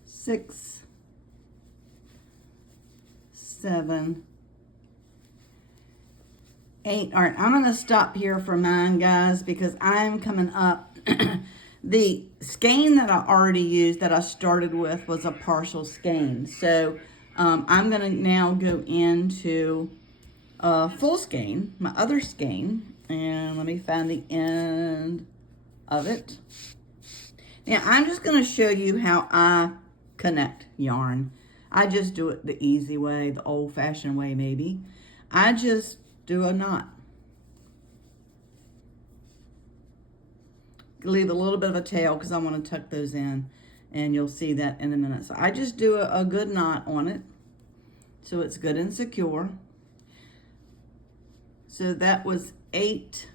6, 7, 8. All right, I'm going to stop here for mine, guys, because I'm coming up. The skein that I already used that I started with was a partial skein. So I'm going to now go into full skein, my other skein, and let me find the end of it. Now I'm just going to show you how I connect yarn. I just do it the easy way, the old-fashioned way maybe. I just do a knot. Leave a little bit of a tail because I want to tuck those in, and you'll see that in a minute. So I just do a good knot on it so it's good and secure. So that was 8,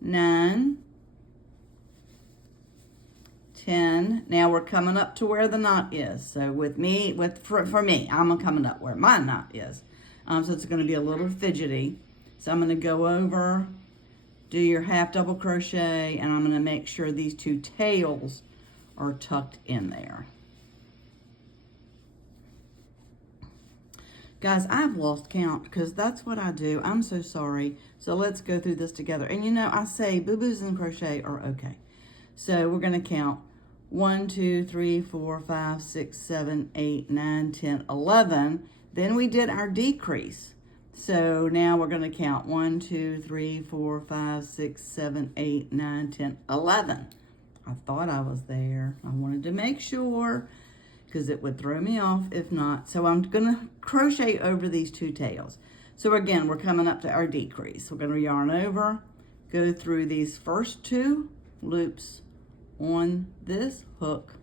9, 10. Now we're coming up to where the knot is. So with me, for me, I'm coming up where my knot is. So it's going to be a little fidgety. So I'm going to go over, do your half double crochet, and I'm going to make sure these 2 tails are tucked in there. Guys, I've lost count because that's what I do. I'm so sorry. So let's go through this together. And you know, I say boo-boos in crochet are okay. So we're going to count 1, 2, 3, 4, 5, 6, 7, 8, 9, 10, 11. Then we did our decrease. So now we're going to count 1, 2, 3, 4, 5, 6, 7, 8, 9, 10, 11. I thought I was there. I wanted to make sure because it would throw me off if not. So I'm going to crochet over these 2 tails. So again, we're coming up to our decrease. We're going to yarn over, go through these first 2 loops on this hook,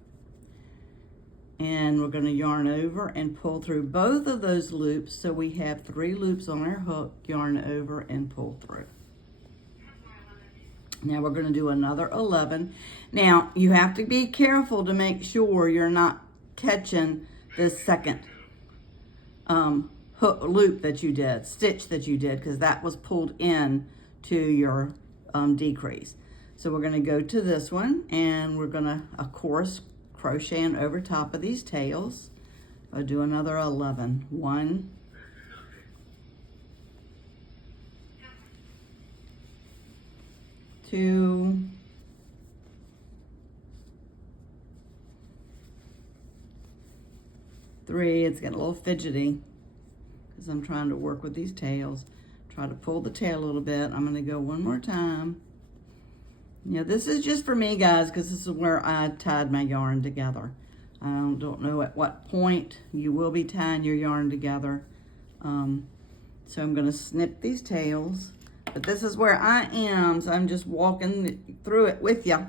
and we're going to yarn over and pull through both of those loops. So we have 3 loops on our hook, yarn over and pull through. Now we're going to do another 11. Now you have to be careful to make sure you're not catching this second hook loop that you did, stitch that you did, because that was pulled in to your decrease. So we're going to go to this one and we're going to, of course, crocheting over top of these tails. I'll do another 11. 1, 2, 3. It's getting a little fidgety because I'm trying to work with these tails. Try to pull the tail a little bit. I'm going to go one more time. Now this is just for me, guys, because this is where I tied my yarn together. I don't know at what point you will be tying your yarn together. So I'm going to snip these tails. But this is where I am, so I'm just walking through it with you.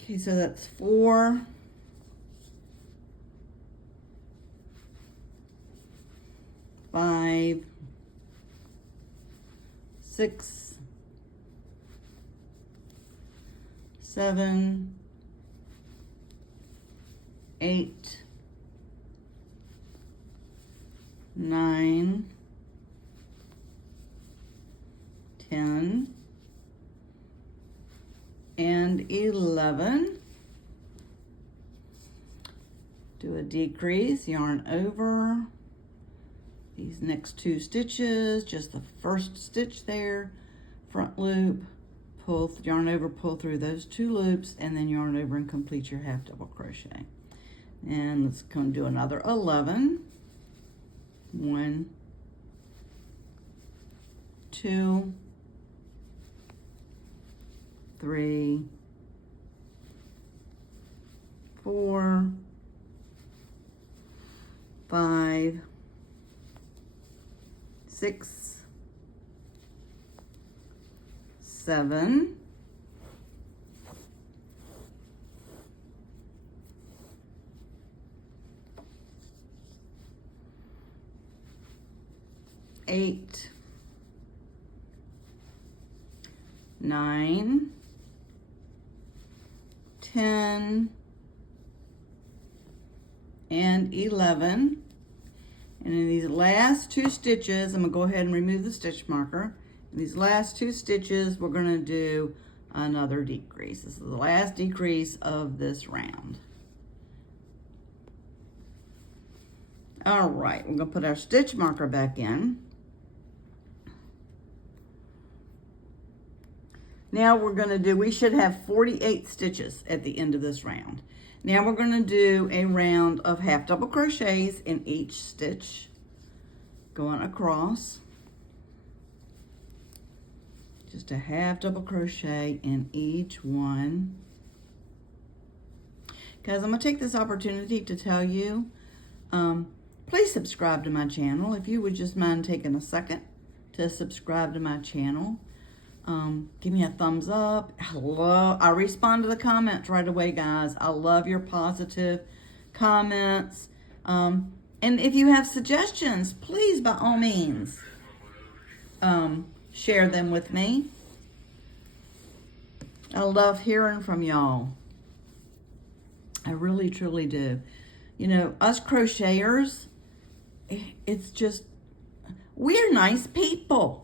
Okay, so that's 4. 5, 6, 7, 8, 9, 10, and 11. Do a decrease, yarn over these next 2 stitches, just the first stitch there, front loop, pull, yarn over, pull through those 2 loops, and then yarn over and complete your half double crochet. And let's come do another 11. 1, 2, 3, 4, 5, 6, 7, 8, 9, 10, and 11. And in these last 2 stitches, I'm going to go ahead and remove the stitch marker. In these last 2 stitches, we're going to do another decrease. This is the last decrease of this round. All right, we're going to put our stitch marker back in. Now we're going to do, we should have 48 stitches at the end of this round. Now we're going to do a round of half double crochets in each stitch, going across. Just a half double crochet in each one. Guys, I'm going to take this opportunity to tell you, please subscribe to my channel. If you would just mind taking a second to subscribe to my channel. Give me a thumbs up. I respond to the comments right away, guys. I love your positive comments. And if you have suggestions, please, by all means, share them with me. I love hearing from y'all. I really, truly do. You know, us crocheters, it's just, we're nice people.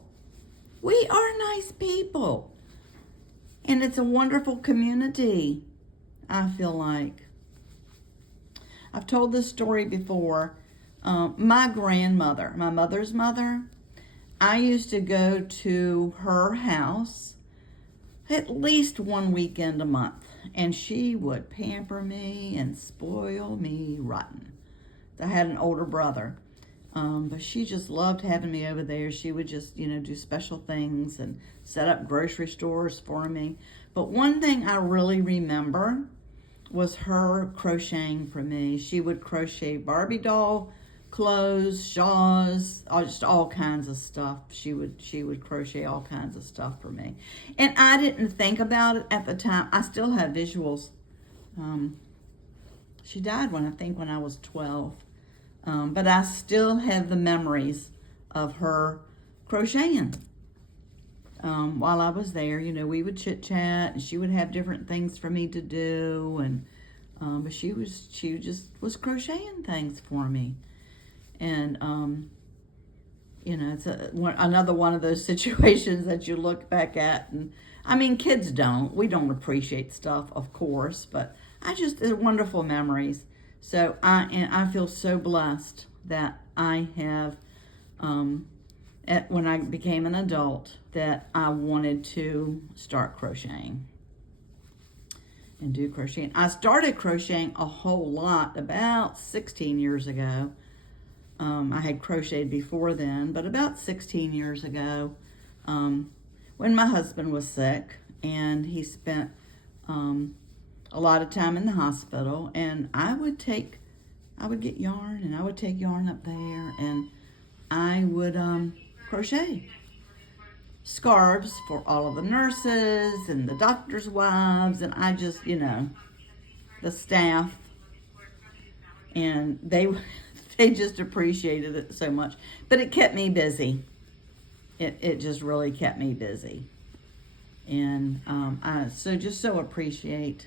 We are nice people. And it's a wonderful community, I feel like. I've told this story before. My grandmother, my mother's mother, I used to go to her house at least one weekend a month. And she would pamper me and spoil me rotten. I had an older brother. But she just loved having me over there. She would just, you know, do special things and set up grocery stores for me. But one thing I really remember was her crocheting for me. She would crochet Barbie doll clothes, shawls, just all kinds of stuff. She would crochet all kinds of stuff for me. And I didn't think about it at the time. I still have visuals. She died when I was 12. But I still have the memories of her crocheting. While I was there, you know, we would chit chat and she would have different things for me to do. And, but she just was crocheting things for me. And, you know, it's another one of those situations that you look back at. And I mean, kids don't. We don't appreciate stuff, of course, but they're wonderful memories. So I feel so blessed that I have, when I became an adult, that I wanted to start crocheting. and do crocheting. I started crocheting a whole lot about 16 years ago. I had crocheted before then, but about 16 years ago, when my husband was sick and he spent a lot of time in the hospital, and I would get yarn and I would take yarn up there and I would crochet scarves for all of the nurses and the doctor's wives, and I just, the staff, and they they just appreciated it so much. But it kept me busy. It just really kept me busy. And I so appreciate.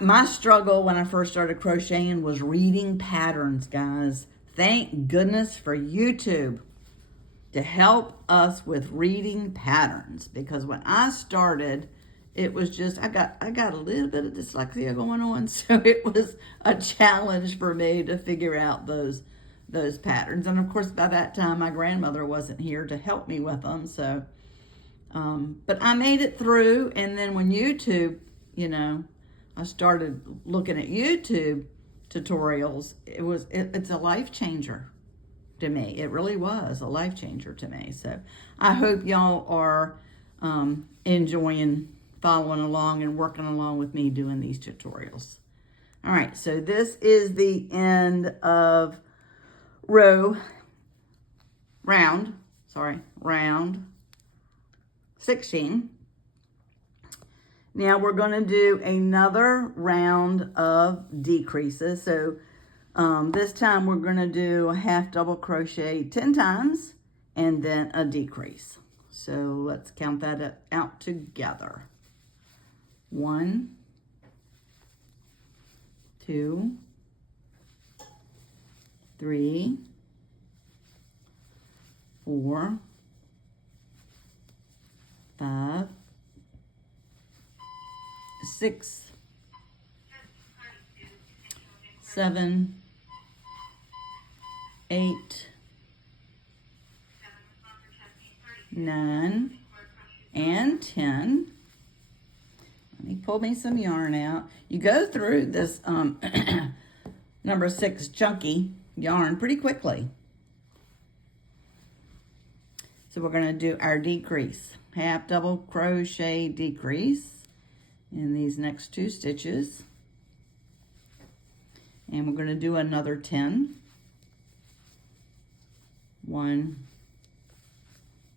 My struggle when I first started crocheting was reading patterns, guys. Thank goodness for YouTube to help us with reading patterns, because when I started, it was just I got a little bit of dyslexia going on, so it was a challenge for me to figure out those patterns. And of course, by that time, my grandmother wasn't here to help me with them. So, but I made it through. And then when YouTube, I started looking at YouTube tutorials, it's a life changer to me. It really was a life changer to me. So I hope y'all are enjoying following along and working along with me doing these tutorials. All right, so this is the end of round 16. Now we're going to do another round of decreases. So this time we're going to do a half double crochet 10 times and then a decrease. So let's count that out together. 1, 2, 3, 4, 5, 6, 7, 8, 9, and 10. Let me pull me some yarn out. You go through this number 6 chunky yarn pretty quickly. So we're going to do our decrease. Half double crochet decrease in these next 2 stitches. And we're going to do another 10. 1,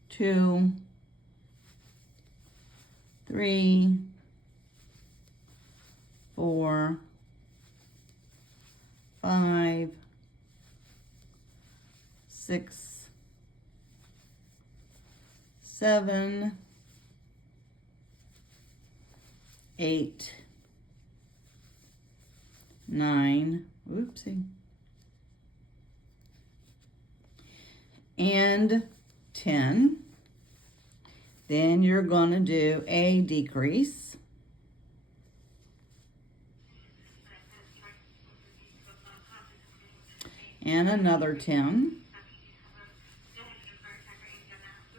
2, 3, 4, 5, 6, 7, 8, 9, whoopsie, and 10. Then you're going to do a decrease. And another 10.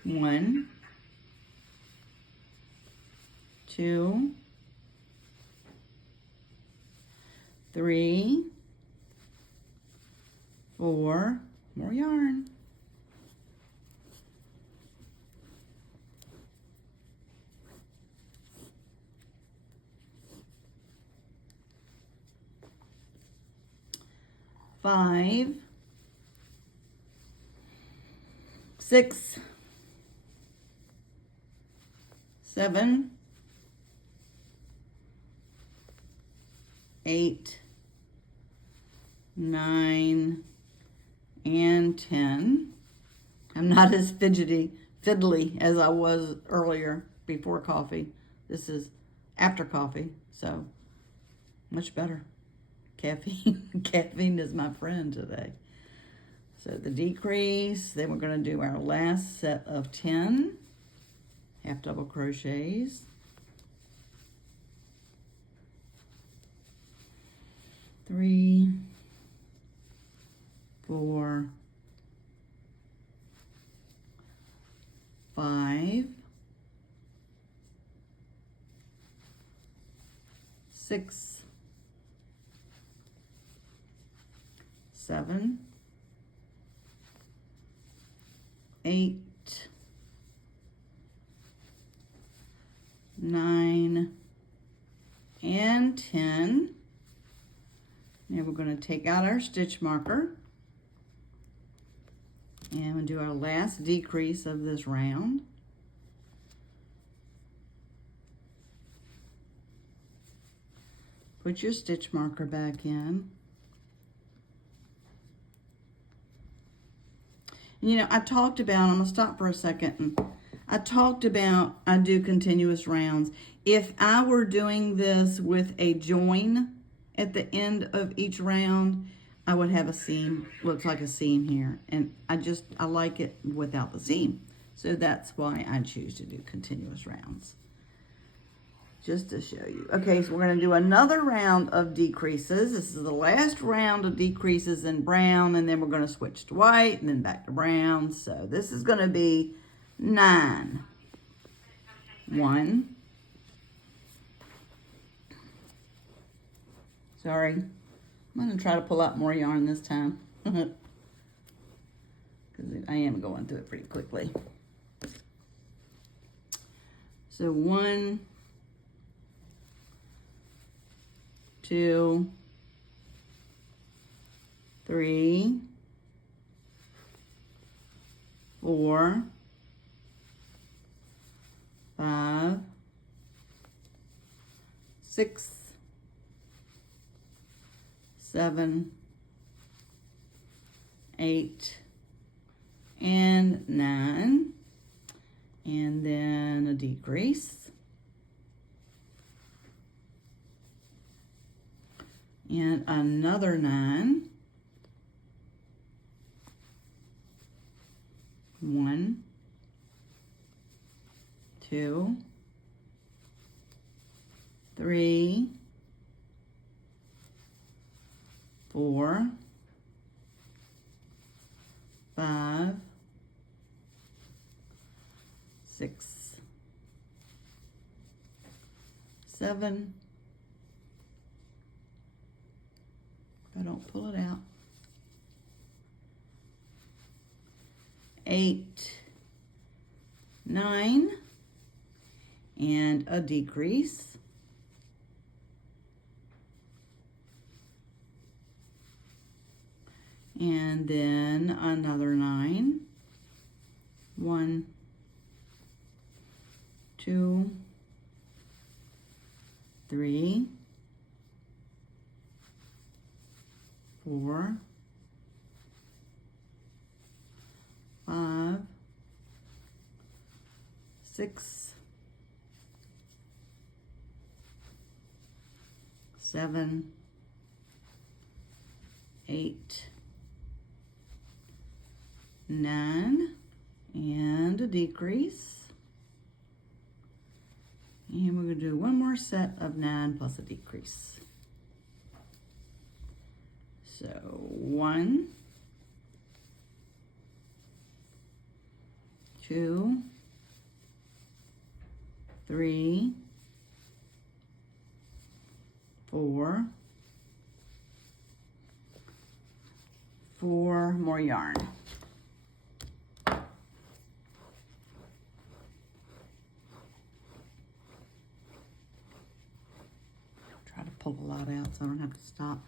1, 2, 3, 4, more yarn. 5, 6, 7, 8, 9, and 10. I'm not as fiddly as I was earlier before coffee. This is after coffee, so much better. Caffeine is my friend today. So the decrease, then we're going to do our last set of 10 half double crochets. 3, 4, 5, 6, 7, 8, 9, and 10. Now we're going to take out our stitch marker and we'll do our last decrease of this round. Put your stitch marker back in. You know, I talked about, I'm going to stop for a second, and I talked about I do continuous rounds. If I were doing this with a join at the end of each round, I would have a seam, looks like a seam here. And I like it without the seam. So that's why I choose to do continuous rounds. Just to show you. Okay, so we're going to do another round of decreases. This is the last round of decreases in brown, and then we're going to switch to white and then back to brown. So this is going to be 9. 1. Sorry. I'm going to try to pull out more yarn this time. Because I am going through it pretty quickly. So 1, 2, 3, 4, 5, 6, 7, 8, and 9, and then a decrease. And another 9. 1, 2, 3, 4, 5, 6, 7. If I don't pull it out. 8, 9, and a decrease. And then another 9. 1, 2, 3, 4, 5, 6, 7, 8, 9, and a decrease. And we're going to do one more set of 9 plus a decrease. So 1, 2, 3, 4, 4 more yarn. Try to pull a lot out so I don't have to stop.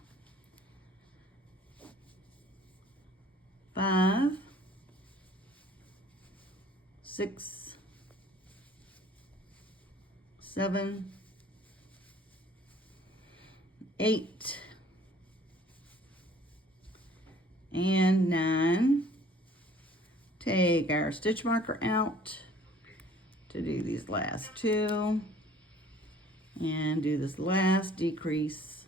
5, 6, 7, 8, and 9. Take our stitch marker out to do these last 2 and do this last decrease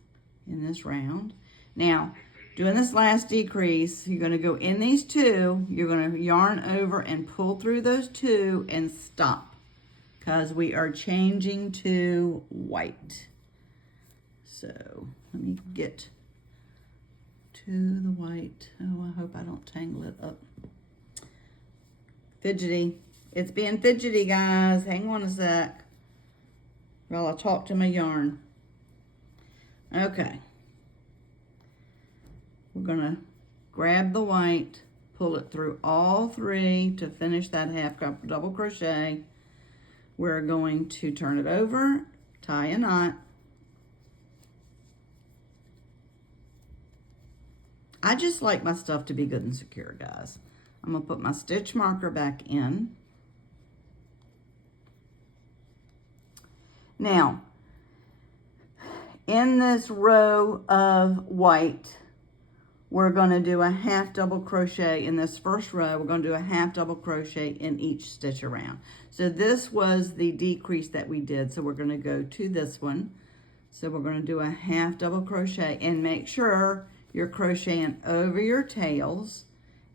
in this round. Now, doing this last decrease, you're going to go in these 2, you're going to yarn over and pull through those 2 and stop because we are changing to white. So let me get to the white. Oh, I hope I don't tangle it up. Fidgety. It's being fidgety, guys. Hang on a sec while I talk to my yarn. Okay. We're gonna grab the white, pull it through all three to finish that half double crochet. We're going to turn it over, tie a knot. I just like my stuff to be good and secure, guys. I'm gonna put my stitch marker back in. Now, in this row of white, we're going to do a half double crochet in this first row. We're going to do a half double crochet in each stitch around. So this was the decrease that we did. So we're going to go to this one. So we're going to do a half double crochet, and make sure you're crocheting over your tails,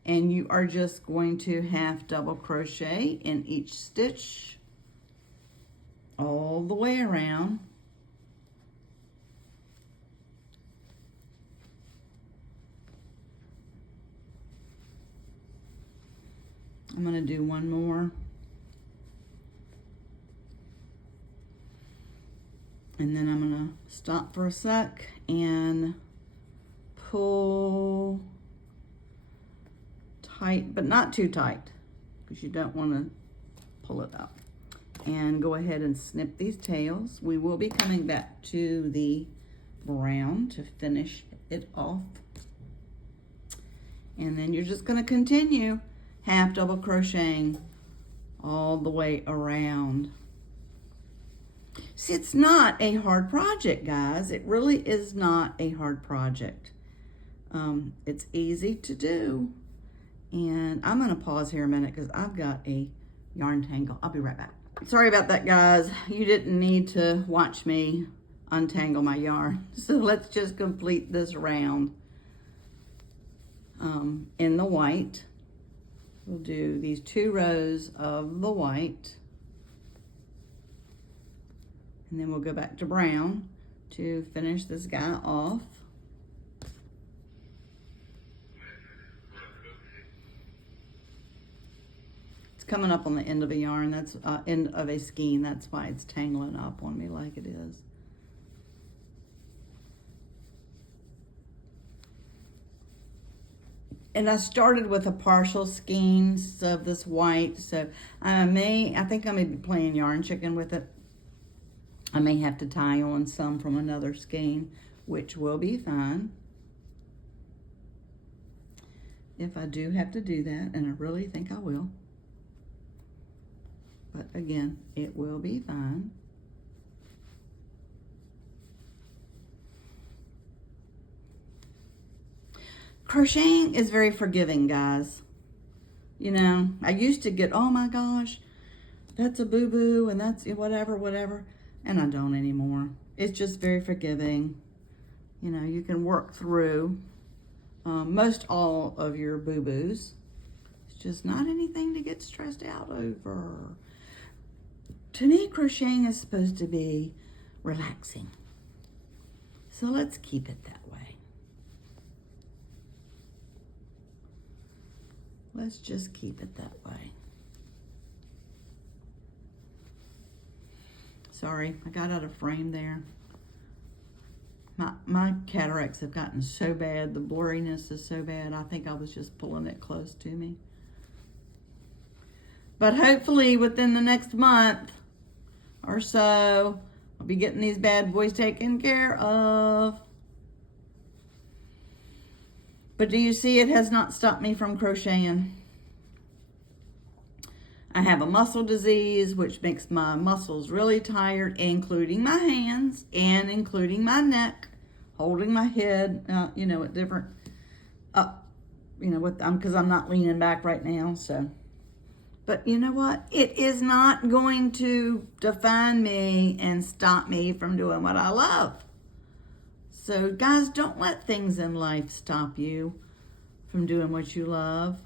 and you are just going to half double crochet in each stitch all the way around. I'm going to do one more. And then I'm going to stop for a sec and pull tight, but not too tight, because you don't want to pull it up. And go ahead and snip these tails. We will be coming back to the brown to finish it off. And then you're just going to continue half double crocheting all the way around. See, it's not a hard project, guys. It really is not a hard project. It's easy to do. And I'm going to pause here a minute because I've got a yarn tangle. I'll be right back. Sorry about that, guys. You didn't need to watch me untangle my yarn. So let's just complete this round in the white. We'll do these 2 rows of the white, and then we'll go back to brown to finish this guy off. It's coming up on the end of a yarn. That's end of a skein. That's why it's tangling up on me like it is. And I started with a partial skein of this white, so I think I may be playing yarn chicken with it. I may have to tie on some from another skein, which will be fine if I do have to do that, and I really think I will. But again, it will be fine. Crocheting is very forgiving, guys. You know, I used to get, oh my gosh, that's a boo-boo and that's whatever, and I don't anymore. It's just very forgiving. You know, you can work through most all of your boo-boos. It's just not anything to get stressed out over. To me, crocheting is supposed to be relaxing. So let's keep it that way. Let's just keep it that way. Sorry, I got out of frame there. My cataracts have gotten so bad. The blurriness is so bad. I think I was just pulling it close to me. But hopefully within the next month or so, I'll be getting these bad boys taken care of. But do you see, it has not stopped me from crocheting. I have a muscle disease, which makes my muscles really tired, including my hands and including my neck, holding my head, you know, at different, you know, because I'm not leaning back right now, so. But you know what? It is not going to define me and stop me from doing what I love. So guys, don't let things in life stop you from doing what you love.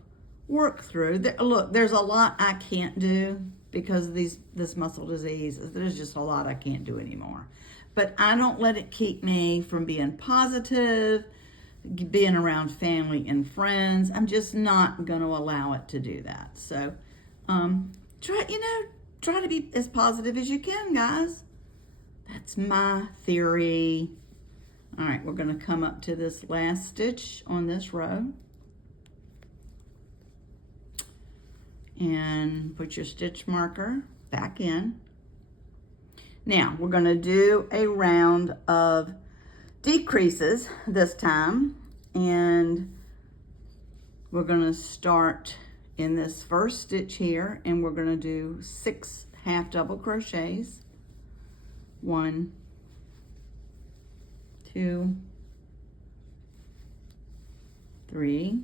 Work through. Look, there's a lot I can't do because of this muscle disease. There's just a lot I can't do anymore. But I don't let it keep me from being positive, being around family and friends. I'm just not going to allow it to do that. So try to be as positive as you can, guys. That's my theory. All right, we're going to come up to this last stitch on this row and put your stitch marker back in. Now we're going to do a round of decreases this time, and we're going to start in this first stitch here, and we're going to do 6 half double crochets. 1, 2, 3,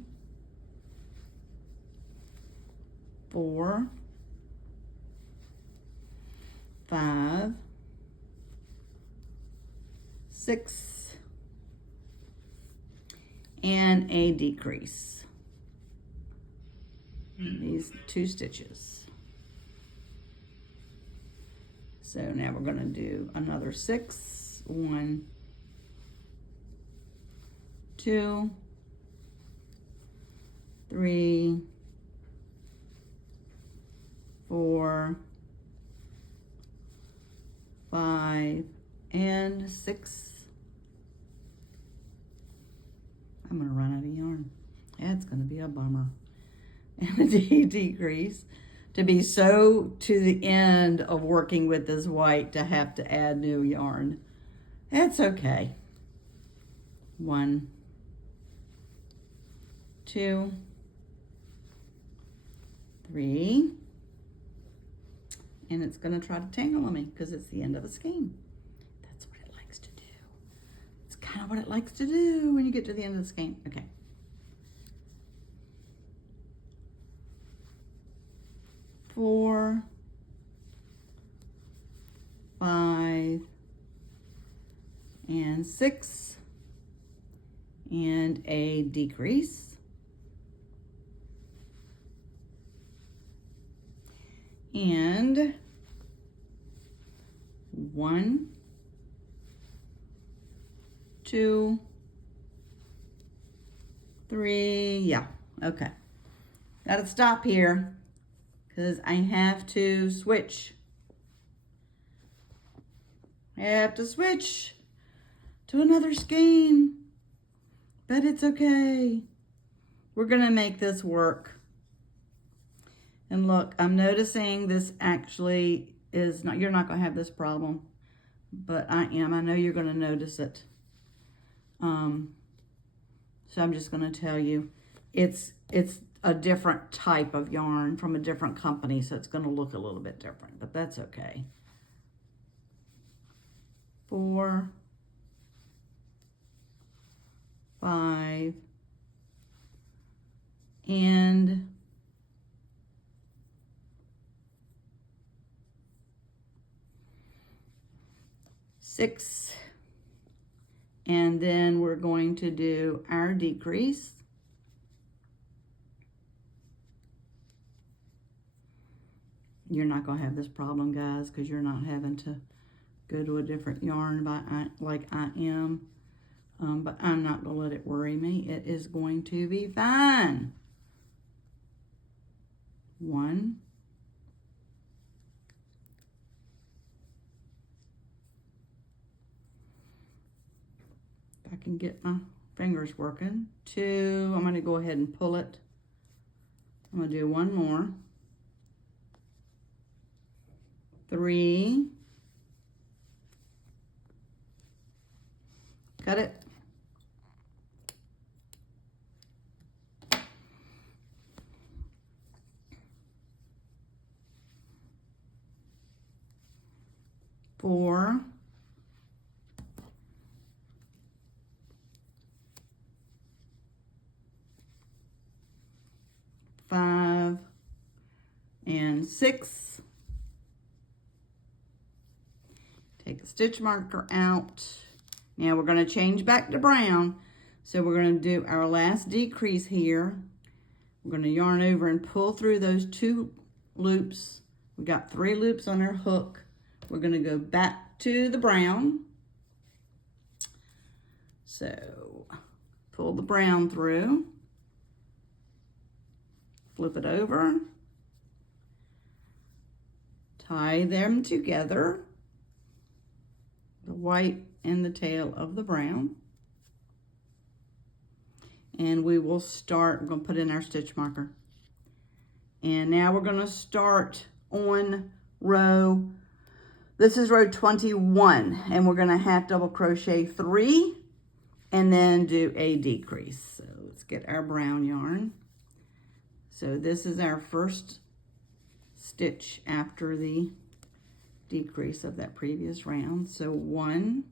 4, 5, 6, and a decrease. These 2 stitches. So now we're going to do another 6. 1, 2, 3, 4, 5, and 6. I'm going to run out of yarn. That's going to be a bummer. And a decrease. To be so to the end of working with this white to have to add new yarn. That's okay. 1, 2, 3, and it's going to try to tangle on me because it's the end of a skein. That's what it likes to do. It's kind of what it likes to do when you get to the end of the skein. Okay. 4, 5, and 6, and a decrease. And 1, 2, 3, yeah, okay. Gotta stop here because I have to switch. I have to switch to another skein, but it's okay. We're gonna make this work. And look, I'm noticing this actually is not, you're not gonna have this problem, but I am. I know you're gonna notice it. So I'm just gonna tell you, it's a different type of yarn from a different company, so it's gonna look a little bit different, but that's okay. 4, 5, and 6, and then we're going to do our decrease. You're not going to have this problem, guys, because you're not having to go to a different yarn like I am. But I'm not going to let it worry me. It is going to be fine. 1, 2, I can get my fingers working. 2, I'm going to go ahead and pull it. I'm going to do 1 more. 3, cut it. 4, 5, and 6. Take the stitch marker out. Now we're going to change back to brown. So we're going to do our last decrease here. We're going to yarn over and pull through those 2 loops. We got 3 loops on our hook. We're going to go back to the brown. So pull the brown through. Flip it over. Tie them together. the white and the tail of the brown. And we will start, we're going to put in our stitch marker. And now we're going to start on row, this is row 21, and we're going to half double crochet 3 and then do a decrease. So let's get our brown yarn. So this is our first stitch after the decrease of that previous round. So 1,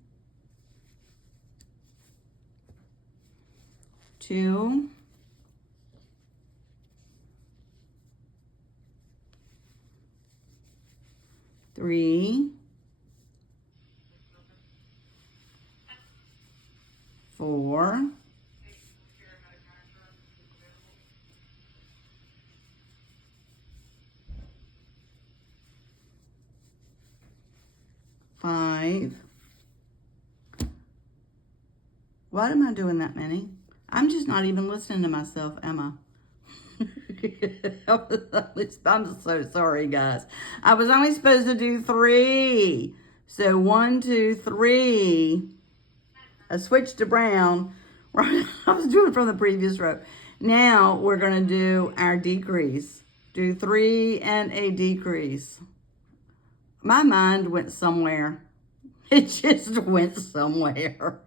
2, 3, 4, 5. Why am I doing that many? I'm just not even listening to myself, am I? I'm so sorry, guys. I was only supposed to do 3. So 1, 2, 3. I switched to brown. I was doing from the previous row. Now we're going to do our decrease. Do 3 and a decrease. My mind went somewhere. It just went somewhere.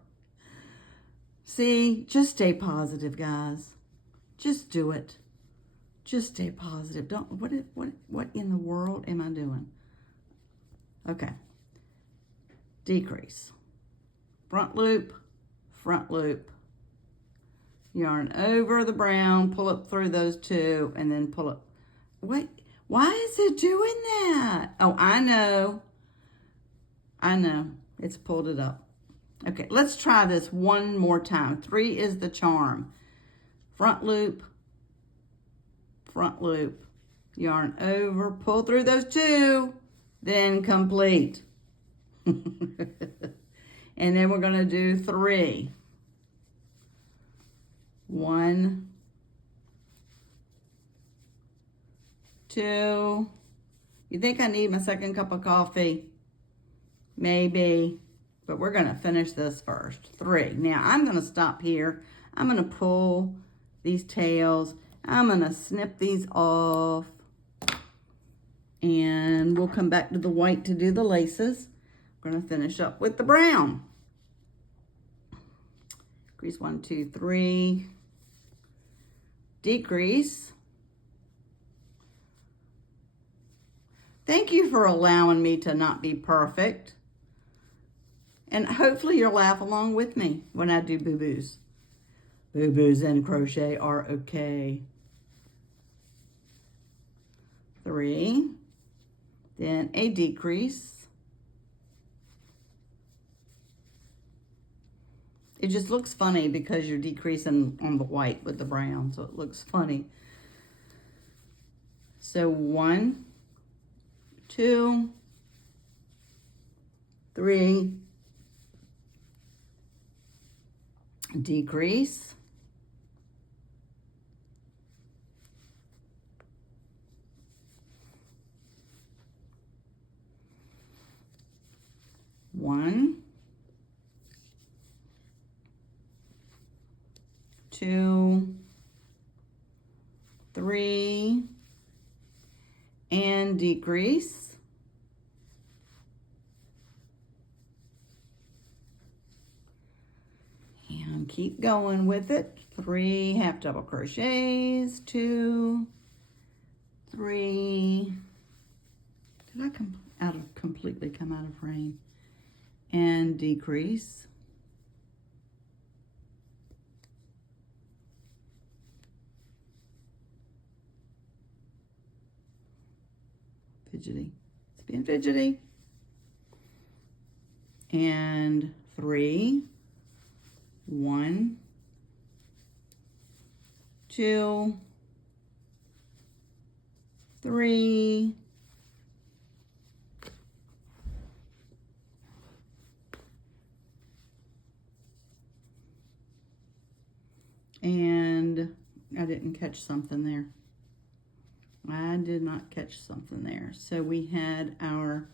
See, just stay positive, guys. Just do it. Just stay positive. Don't, what in the world am I doing? Okay. Decrease. Front loop, yarn over the brown, pull it through those 2, and then pull it. Wait, why is it doing that? Oh, I know. It's pulled it up. Okay, let's try this one more time. 3 is the charm. Front loop, yarn over, pull through those 2, then complete. And then we're going to do 3. 1, 2. You think I need my second cup of coffee? Maybe, but we're going to finish this first. 3. Now I'm going to stop here. I'm going to pull these tails. I'm going to snip these off. And we'll come back to the white to do the laces. We're going to finish up with the brown. Decrease 1, 2, 3. Decrease. Thank you for allowing me to not be perfect. And hopefully you'll laugh along with me when I do boo-boos. Boo-boos in crochet are okay. 3. Then a decrease. It just looks funny because you're decreasing on the white with the brown, so it looks funny. So 1, 2, 3, decrease. 1, 2, 3, and decrease. And keep going with it. 3 half double crochets, 2, 3. Did I completely come out of frame? And decrease. Fidgety. It's being fidgety. And 3. 1, 2, 3. And I didn't catch something there. I did not catch something there. So we had our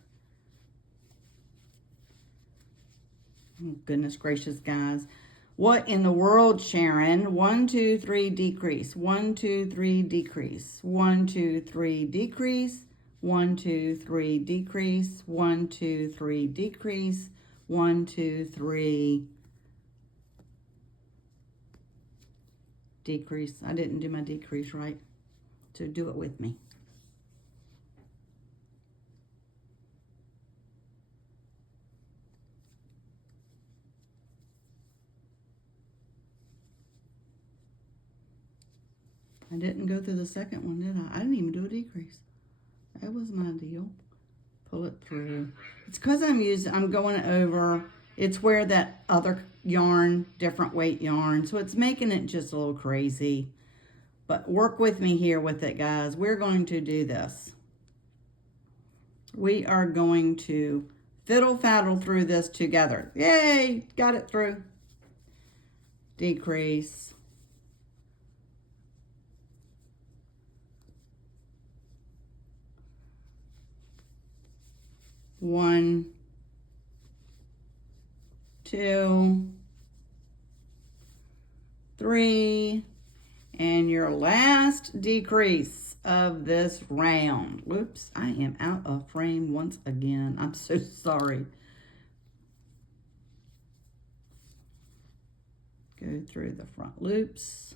Oh, goodness gracious, guys. What in the world, Sharon? 1, 2, 3, decrease. 1, 2, 3, decrease. 1, 2, 3, decrease. 1, 2, 3, decrease. 1, 2, 3, decrease. 1, 2, 3, decrease. I didn't do my decrease right, so do it with me. I didn't go through the second one, did I? I didn't even do a decrease. That was my deal. Pull it through. It's because I'm going over, it's where that other yarn, different weight yarn, so it's making it just a little crazy. But work with me here with it, guys. We're going to do this. We are going to fiddle-faddle through this together. Yay, got it through. Decrease. One, 2, 3, and your last decrease of this round. Whoops, I am out of frame once again. I'm so sorry. Go through the front loops.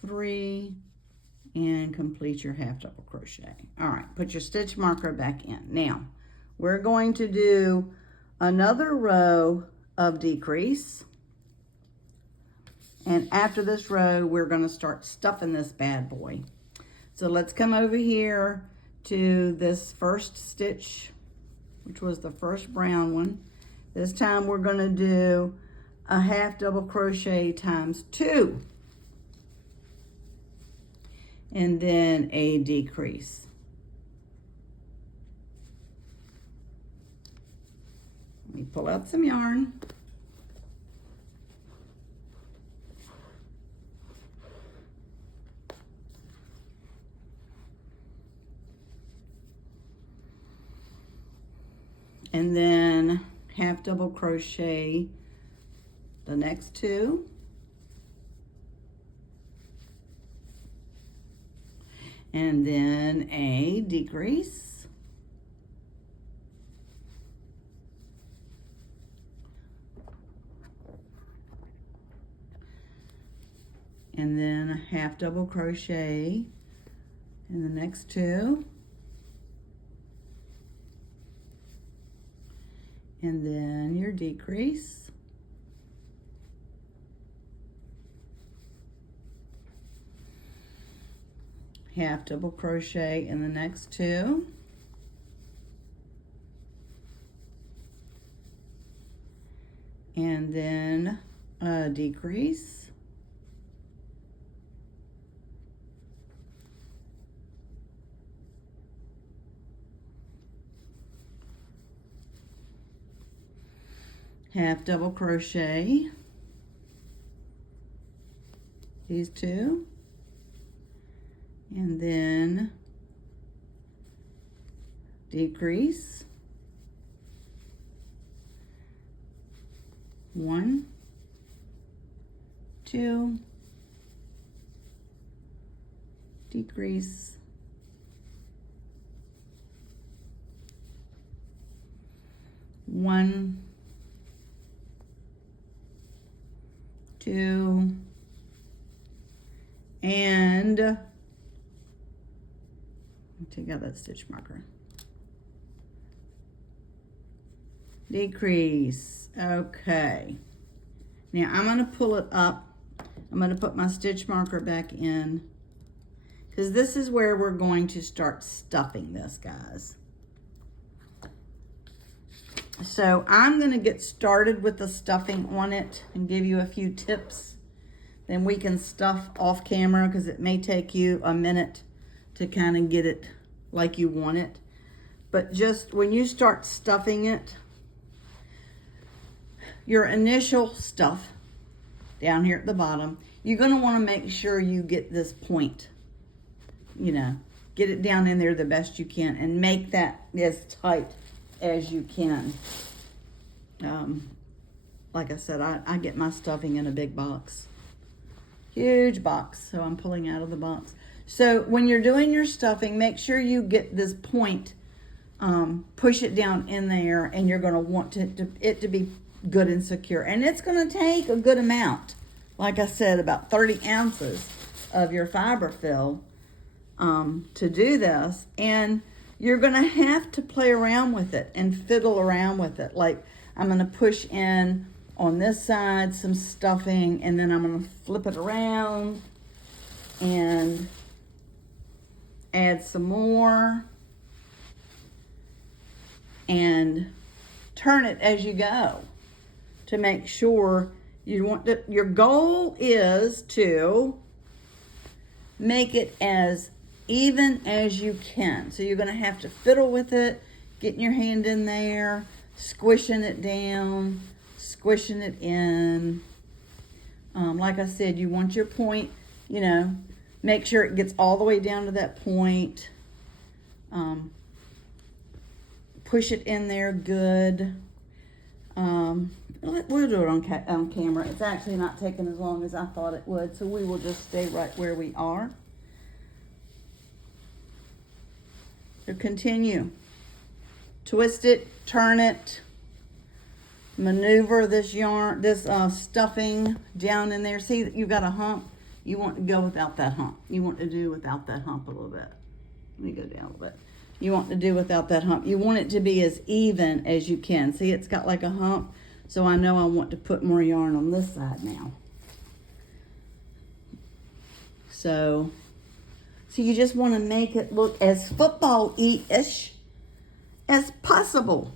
3, and complete your half double crochet. All right, put your stitch marker back in. Now, we're going to do another row of decrease. And after this row, we're going to start stuffing this bad boy. So let's come over here to this first stitch, which was the first brown one. This time we're going to do a half double crochet times 2. And then a decrease. Let me pull out some yarn. And then half double crochet the next 2. And then a decrease. And then a half double crochet in the next 2. And then your decrease. Half double crochet in the next 2. And then a decrease. Half double crochet these 2. And then decrease. 1, 2, decrease. 1, 2, and take out that stitch marker. Decrease. Okay. Now I'm going to pull it up. I'm going to put my stitch marker back in because this is where we're going to start stuffing this, guys. So I'm going to get started with the stuffing on it and give you a few tips. Then we can stuff off camera because it may take you a minute to kind of get it like you want it. But just when you start stuffing it, your initial stuff down here at the bottom, you're going to want to make sure you get this point, you know, get it down in there the best you can and make that as tight as you can. Like I said, I get my stuffing in a big box. Huge box, so I'm pulling out of the box. So when you're doing your stuffing, make sure you get this point, push it down in there, and you're going to want it to be good and secure. And it's going to take a good amount. Like I said, about 30 ounces of your fiber fill to do this. And you're going to have to play around with it and fiddle around with it. Like I'm going to push in on this side some stuffing, and then I'm going to flip it around and add some more and turn it as you go to make sure you want to. Your goal is to make it as even as you can. So you're going to have to fiddle with it, getting your hand in there, squishing it down, squishing it in. Like I said, you want your point, you know, make sure it gets all the way down to that point. Push it in there good. We'll do it on camera. It's actually not taking as long as I thought it would, so we will just stay right where we are. So continue. Twist it, turn it, maneuver this yarn, this stuffing down in there. See that you've got a hump. You want to go without that hump. You want to do without that hump a little bit. Let me go down a little bit. You want to do without that hump. You want it to be as even as you can. See, it's got like a hump. So I know I want to put more yarn on this side now. So you just want to make it look as football-y-ish as possible.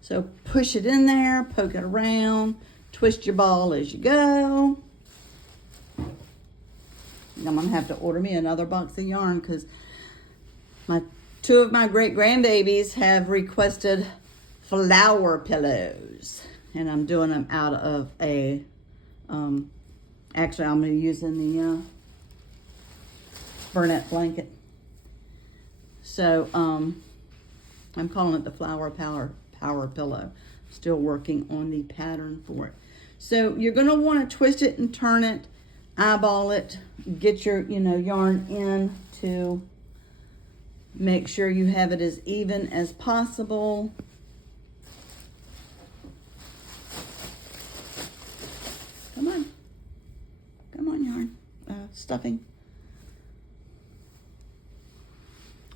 So push it in there, poke it around, twist your ball as you go. I'm going to have to order me another box of yarn because two of my great-grandbabies have requested flower pillows. And I'm doing them out of a, actually I'm going to use in the Burnett blanket. So I'm calling it the flower power pillow. Still working on the pattern for it. So you're going to want to twist it and turn it, eyeball it, get your yarn in to make sure you have it as even as possible. Come on yarn, stuffing,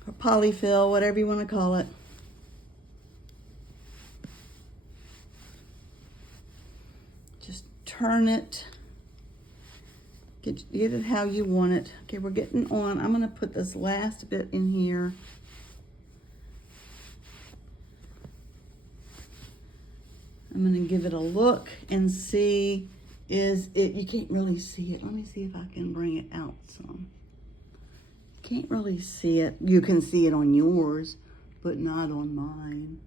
or polyfill, whatever you want to call it. Just turn it, get it how you want it. Okay, we're getting on. I'm going to put this last bit in here. I'm going to give it a look and see, you can't really see it. Let me see if I can bring it out some. Can't really see it. You can see it on yours, but not on mine.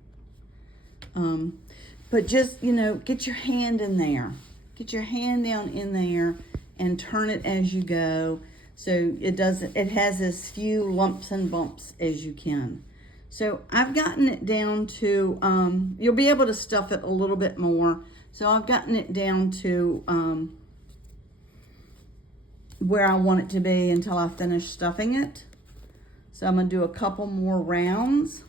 But just, get your hand in there. Get your hand down in there and turn it as you go. So it has as few lumps and bumps as you can. So I've gotten it down to, you'll be able to stuff it a little bit more. So I've gotten it down to where I want it to be until I finish stuffing it. So I'm going to do a couple more rounds.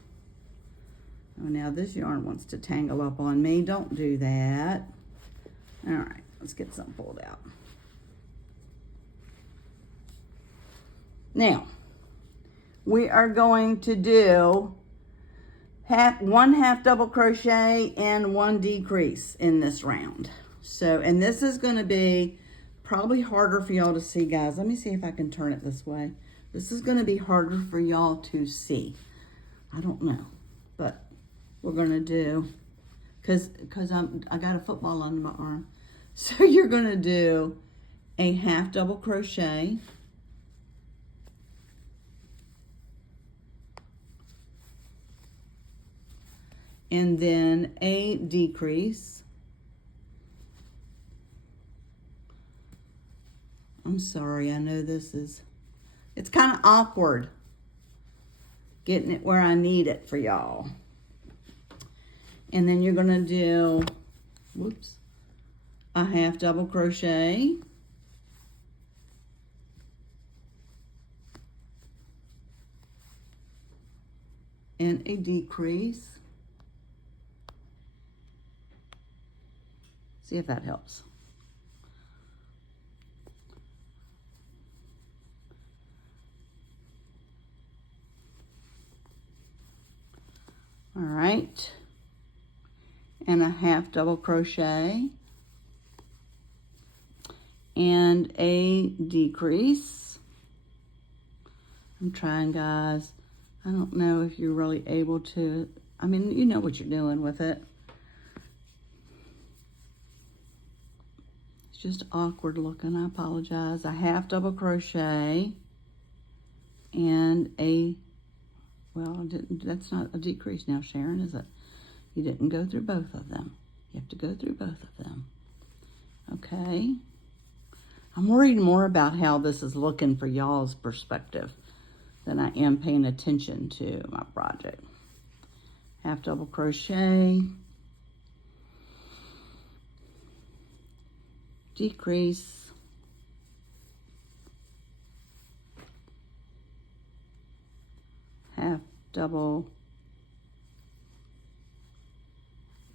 Oh, now this yarn wants to tangle up on me. Don't do that. All right, let's get some pulled out. Now, we are going to do one half double crochet and one decrease in this round. So, and this is going to be probably harder for y'all to see, guys. Let me see if I can turn it this way. This is going to be harder for y'all to see. I don't know, but we're going to do, because I got a football under my arm. So you're going to do a half double crochet, and then a decrease. I'm sorry, I know it's kind of awkward getting it where I need it for y'all. And then you're going to do, whoops, a half double crochet. And a decrease. See if that helps. All right, and a half double crochet and a decrease. I'm trying, guys. I don't know if you're really able to, I mean, you know what you're doing with it. It's just awkward looking, I apologize. A half double crochet and a, well, that's not a decrease now, Sharon, is it? You didn't go through both of them. You have to go through both of them. Okay. I'm worried more about how this is looking for y'all's perspective than I am paying attention to my project. Half double crochet, decrease, half double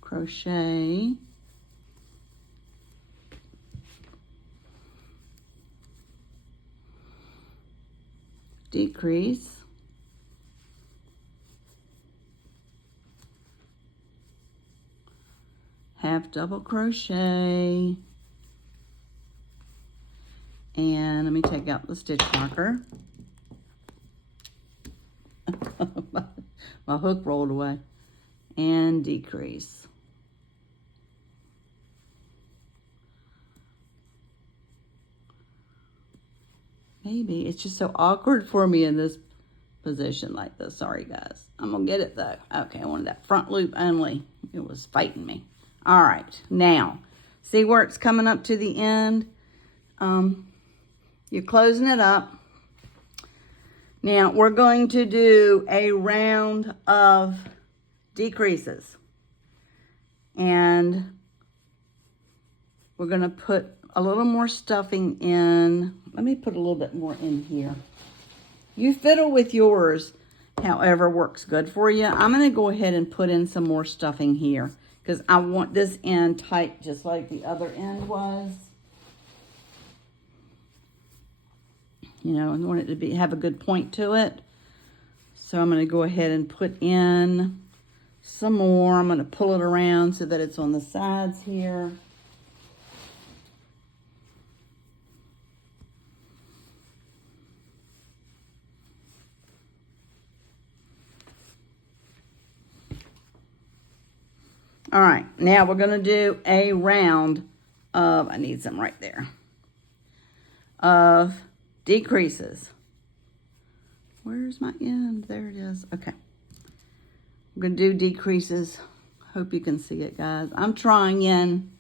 crochet, decrease, half double crochet, and let me take out the stitch marker. My hook rolled away, and decrease. Maybe it's just so awkward for me in this position like this. Sorry, guys. I'm gonna get it though. Okay, I wanted that front loop only. It was fighting me. All right, now see where it's coming up to the end. You're closing it up. Now we're going to do a round of decreases, and we're going to put a little more stuffing in. Let me put a little bit more in here. You fiddle with yours, however works good for you. I'm going to go ahead and put in some more stuffing here because I want this end tight just like the other end was. You know, I want it to have a good point to it. So I'm going to go ahead and put in some more. I'm going to pull it around so that it's on the sides here. All right, now we're going to do a round of, I need some right there, of decreases. Where's my end? There it is. Okay. I'm going to do decreases. Hope you can see it, guys. I'm trying in.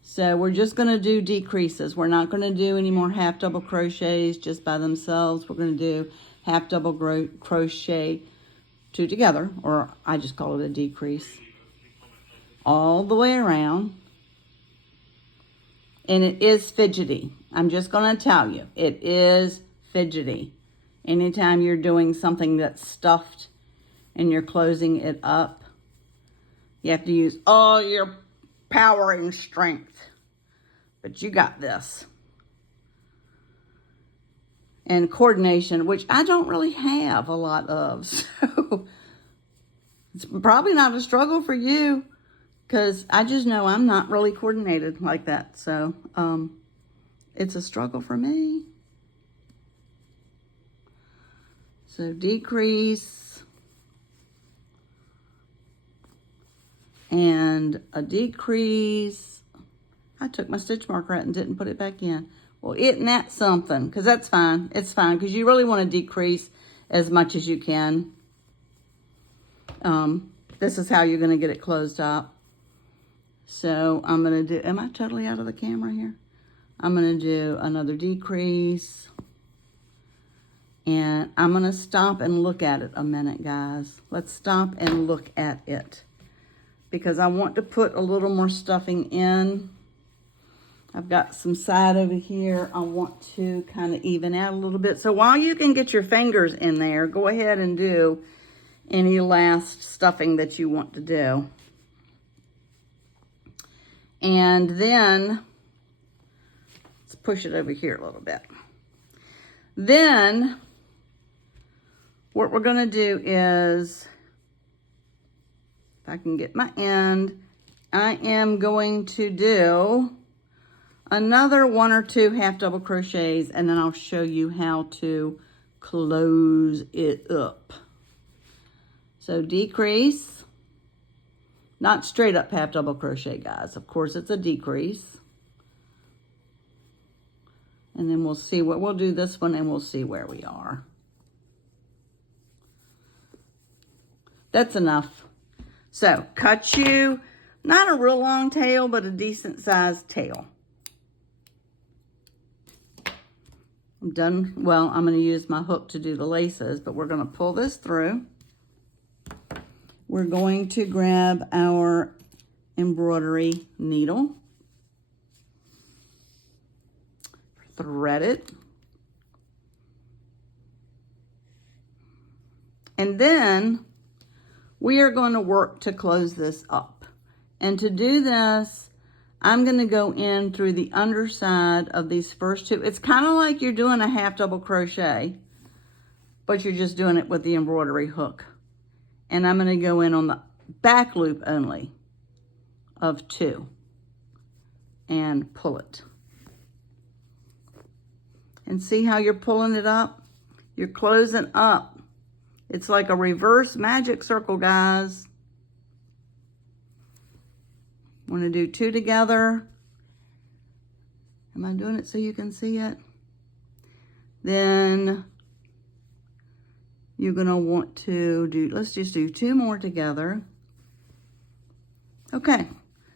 So we're just going to do decreases. We're not going to do any more half double crochets just by themselves. We're going to do half double crochet two together, or I just call it a decrease, all the way around. And it is fidgety. I'm just going to tell you, it is fidgety. Anytime you're doing something that's stuffed and you're closing it up, you have to use all your power and strength. But you got this. And coordination, which I don't really have a lot of. So it's probably not a struggle for you, because I just know I'm not really coordinated like that. So it's a struggle for me. So decrease and a decrease. I took my stitch marker out and didn't put it back in. Well, isn't that something? Because that's fine. It's fine because you really want to decrease as much as you can. This is how you're going to get it closed up. So I'm going to do, am I totally out of the camera here? I'm going to do another decrease. And I'm going to stop and look at it a minute, guys. Let's stop and look at it. because I want to put a little more stuffing in. I've got some side over here I want to kind of even out a little bit. So while you can get your fingers in there, go ahead and do any last stuffing that you want to do. And then, let's push it over here a little bit. Then, what we're going to do is, if I can get my end, I am going to do another 1 or 2 half double crochets, and then I'll show you how to close it up. So decrease, not straight up half double crochet, guys. Of course, it's a decrease. And then we'll see what, we'll do this one and we'll see where we are. That's enough. So cut you, not a real long tail, but a decent sized tail. I'm done. Well, I'm going to use my hook to do the laces, but we're going to pull this through. We're going to grab our embroidery needle, thread it, and then we are going to work to close this up. And to do this, I'm going to go in through the underside of these first 2. It's kind of like you're doing a half double crochet, but you're just doing it with the embroidery hook. And I'm going to go in on the back loop only of 2 and pull it. And see how you're pulling it up? You're closing up. It's like a reverse magic circle, guys. Want to do 2 together. Am I doing it so you can see it? Then you're going to want to do, let's just do 2 more together. Okay,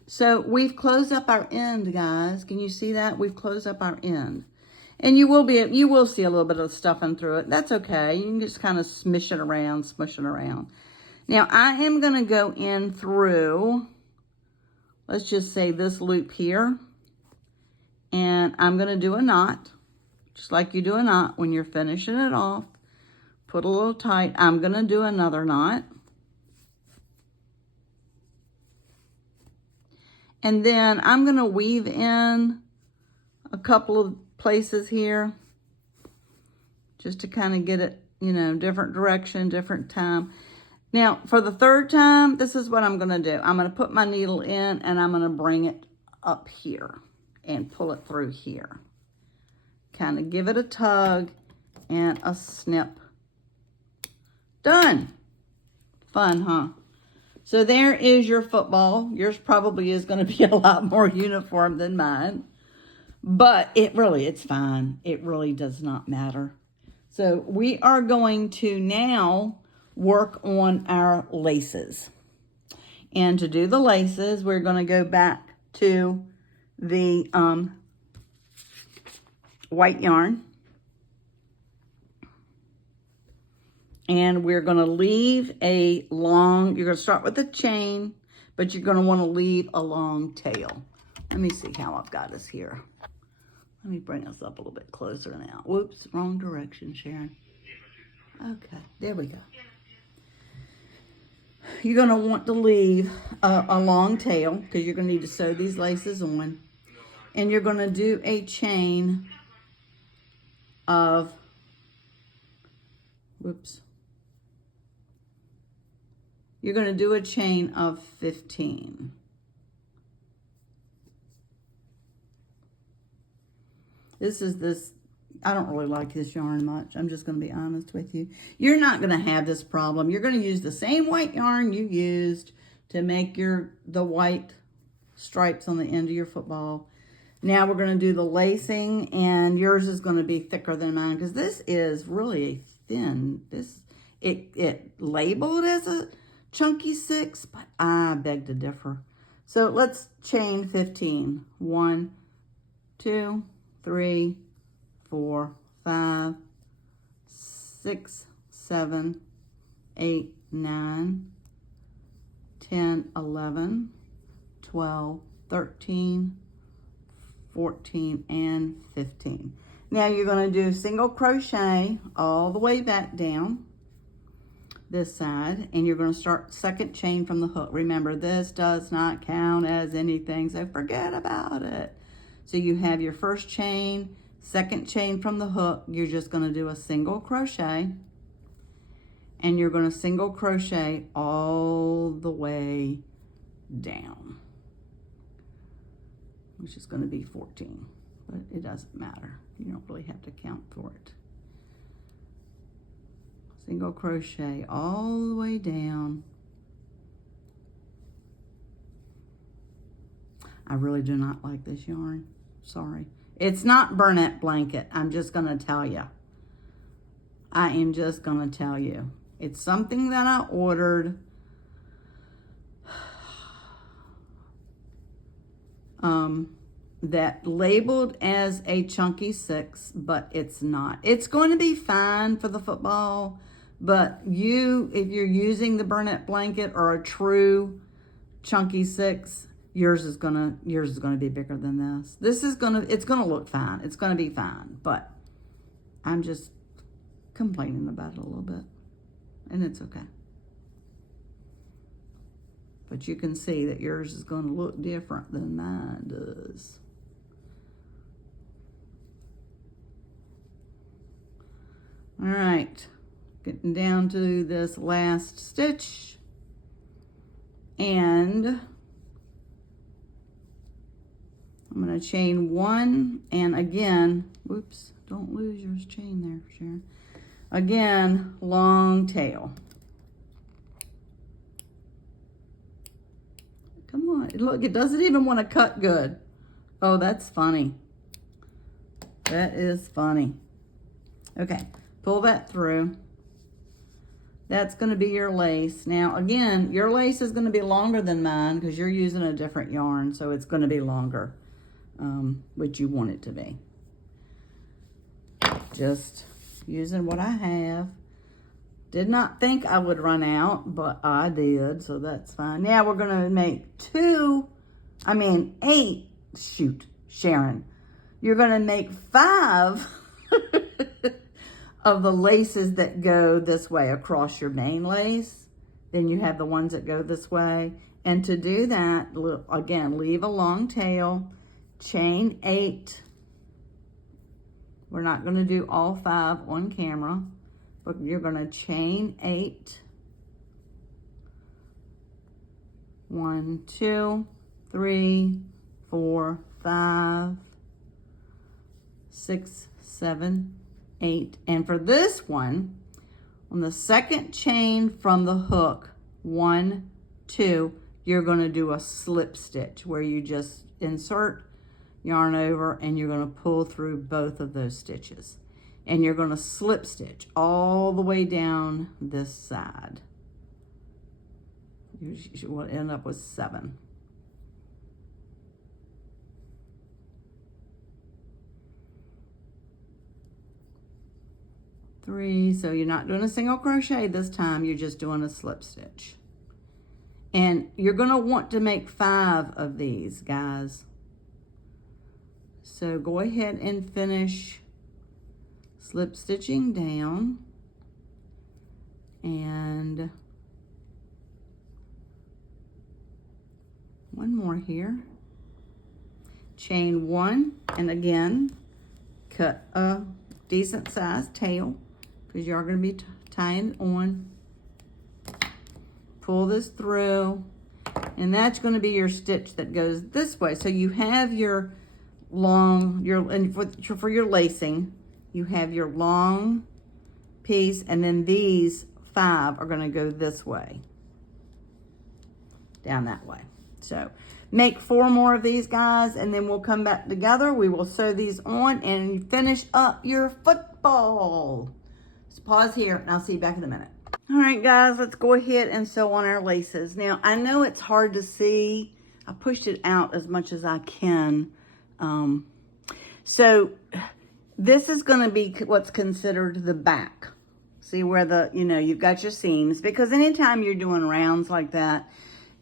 so we've closed up our end, guys. Can you see that? We've closed up our end. And you will see a little bit of stuffing through it. That's okay. You can just kind of smush it around. Now, I am going to go in through, let's just say this loop here. And I'm going to do a knot, just like you do a knot when you're finishing it off. Put a little tight. I'm going to do another knot. And then I'm going to weave in a couple of places here just to kind of get it, you know, different direction, different time. Now, for the 3rd time, this is what I'm going to do. I'm going to put my needle in and I'm going to bring it up here and pull it through here. Kind of give it a tug and a snip. Done. Fun, huh? So there is your football. Yours probably is going to be a lot more uniform than mine. But it's fine. It really does not matter. So we are going to now work on our laces. And to do the laces, we're going to go back to the white yarn. And we're going to leave a long, you're going to start with a chain, but you're going to want to leave a long tail. Let me see how I've got us here. Let me bring us up a little bit closer now. Whoops, wrong direction, Sharon. Okay, there we go. You're going to want to leave a long tail because you're going to need to sew these laces on. And you're going to do a chain of, you're going to do a chain of 15. I don't really like this yarn much. I'm just going to be honest with you. You're not going to have this problem. You're going to use the same white yarn you used to make the white stripes on the end of your football. Now we're going to do the lacing, and yours is going to be thicker than mine because this is really thin. It labeled as a chunky 6, but I beg to differ. So let's chain 15. 1, 2, 3, 4, 5, 6, 7, 8, 9, 10, 11, 12, 13, 14, and 15. Now you're going to do single crochet all the way back down this side, and you're going to start second chain from the hook. Remember, this does not count as anything, so forget about it. So you have your first chain, second chain from the hook. You're just going to do a single crochet, and you're going to single crochet all the way down, which is going to be 14, but it doesn't matter. You don't really have to count for it. Single crochet all the way down. I really do not like this yarn. Sorry. It's not Burnett Blanket. I'm just going to tell you. I am just going to tell you. It's something that I ordered. That labeled as a chunky 6, but it's not. It's going to be fine for the football, but if you're using the Burnett Blanket or a true chunky 6, yours is gonna be bigger than this. It's gonna look fine. It's gonna be fine, but I'm just complaining about it a little bit, and it's okay. But you can see that yours is going to look different than mine does. All right, getting down to this last stitch, and I'm going to chain 1, and again, whoops, don't lose your chain there, Sharon. Again, long tail. Come on, look, it doesn't even want to cut good. Oh, that's funny. That is funny. Okay, pull that through. That's going to be your lace. Now, again, your lace is going to be longer than mine because you're using a different yarn, so it's going to be longer, which you want it to be. Just using what I have. Did not think I would run out, but I did, so that's fine. Now we're going to make 8, shoot, Sharon. You're going to make 5 of the laces that go this way across your main lace. Then you have the ones that go this way. And to do that, again, leave a long tail, chain 8. We're not going to do all 5 on camera. But you're going to chain 8. 1, 2, 3, 4, 5, 6, 7, 8. And for this one, on the second chain from the hook, 1, 2, you're going to do a slip stitch where you just insert yarn over and you're going to pull through both of those stitches. And you're going to slip stitch all the way down this side. You will end up with 7. Three, so you're not doing a single crochet this time, you're just doing a slip stitch. And you're going to want to make 5 of these, guys. So go ahead and finish slip stitching down, and one more here. Chain 1, and again, cut a decent sized tail because you are going to be tying on. Pull this through, and that's going to be your stitch that goes this way. So you have your long, and for your lacing, you have your long piece, and then these 5 are going to go this way, down that way. So make 4 more of these, guys, and then we'll come back together. We will sew these on and finish up your football. So pause here, and I'll see you back in a minute. All right, guys, let's go ahead and sew on our laces. Now, I know it's hard to see. I pushed it out as much as I can. So this is going to be what's considered the back. See where you've got your seams, because anytime you're doing rounds like that,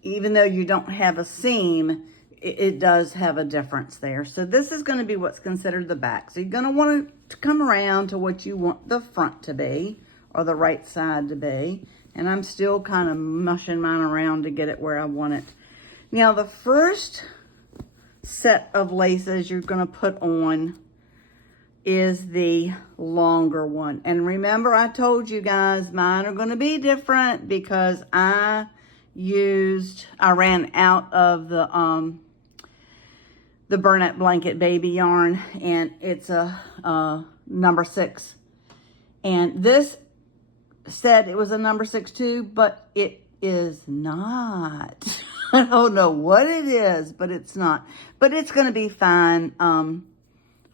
even though you don't have a seam, it does have a difference there. So this is going to be what's considered the back. So you're going to want to come around to what you want the front to be, or the right side to be. And I'm still kind of mushing mine around to get it where I want it. Now the first set of laces you're going to put on is the longer one. And remember, I told you guys mine are going to be different because I ran out of the Burnett Blanket Baby yarn, and it's a number 6. And this said it was a number 6 too, but it is not. I don't know what it is, but it's not. But it's going to be fine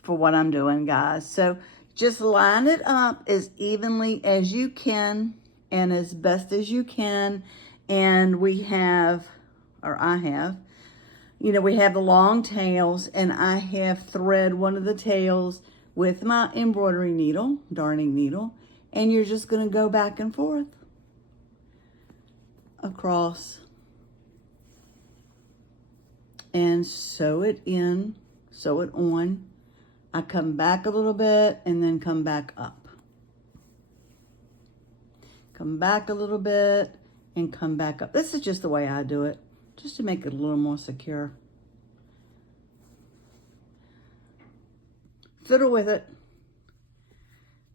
for what I'm doing, guys. So just line it up as evenly as you can and as best as you can. And we have, or I have, you know, we have the long tails, and I have thread one of the tails with my embroidery needle, darning needle, and you're just going to go back and forth across and sew it in, sew it on. I come back a little bit and then come back up. Come back a little bit and come back up. This is just the way I do it, just to make it a little more secure. Fiddle with it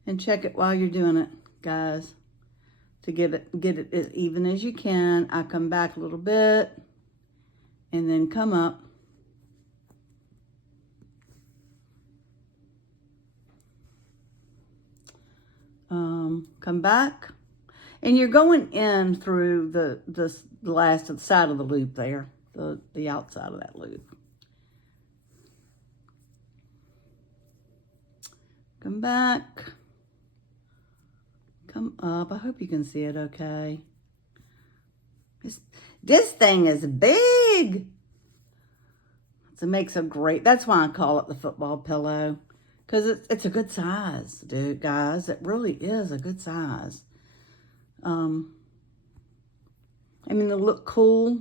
and check it while you're doing it, guys, to get it as even as you can. I come back a little bit and then come up. Come back, and you're going in through the last side of the loop there, the outside of that loop. Come back, come up. I hope you can see it okay. This thing is big. So it makes a great, that's why I call it the football pillow. Because it's a good size, dude, guys. It really is a good size. I mean, it'll look cool,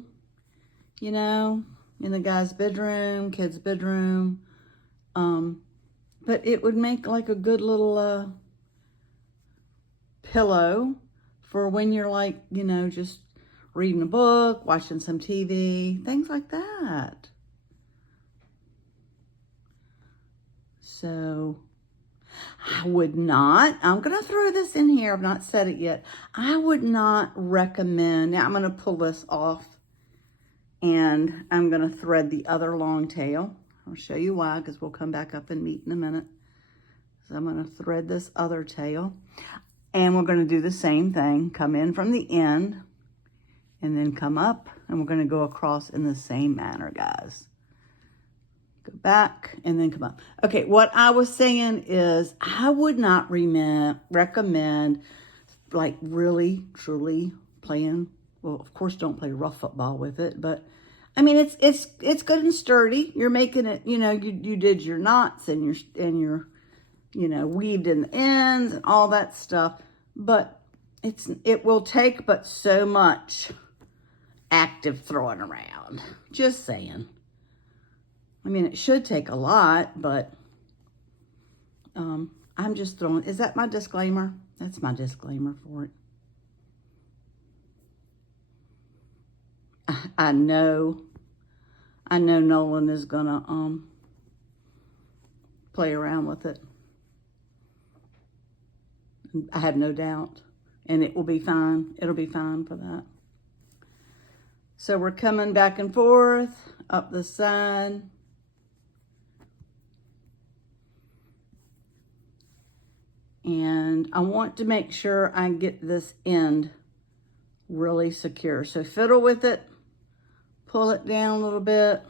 you know, in the guy's bedroom, kid's bedroom. But it would make like a good little pillow for when you're like, you know, just reading a book, watching some TV, things like that. So I would not, I'm going to throw this in here. I've not said it yet. I would not recommend, now I'm going to pull this off and I'm going to thread the other long tail. I'll show you why, because we'll come back up and meet in a minute. So I'm going to thread this other tail, and we're going to do the same thing. Come in from the end and then come up, and we're going to go across in the same manner, guys. Go back and then come up. Okay, what I was saying is I would not recommend like really, truly playing. Well, of course, don't play rough football with it, but I mean, it's good and sturdy. You're making it, you know, you did your knots and your, you know, weaved in the ends and all that stuff, but it will take but so much active throwing around. Just saying. I mean, it should take a lot, but I'm just throwing, is that my disclaimer? That's my disclaimer for it. I know Nolan is gonna play around with it. I have no doubt, and it will be fine. It'll be fine for that. So we're coming back and forth up the side. And I want to make sure I get this end really secure. So fiddle with it, pull it down a little bit.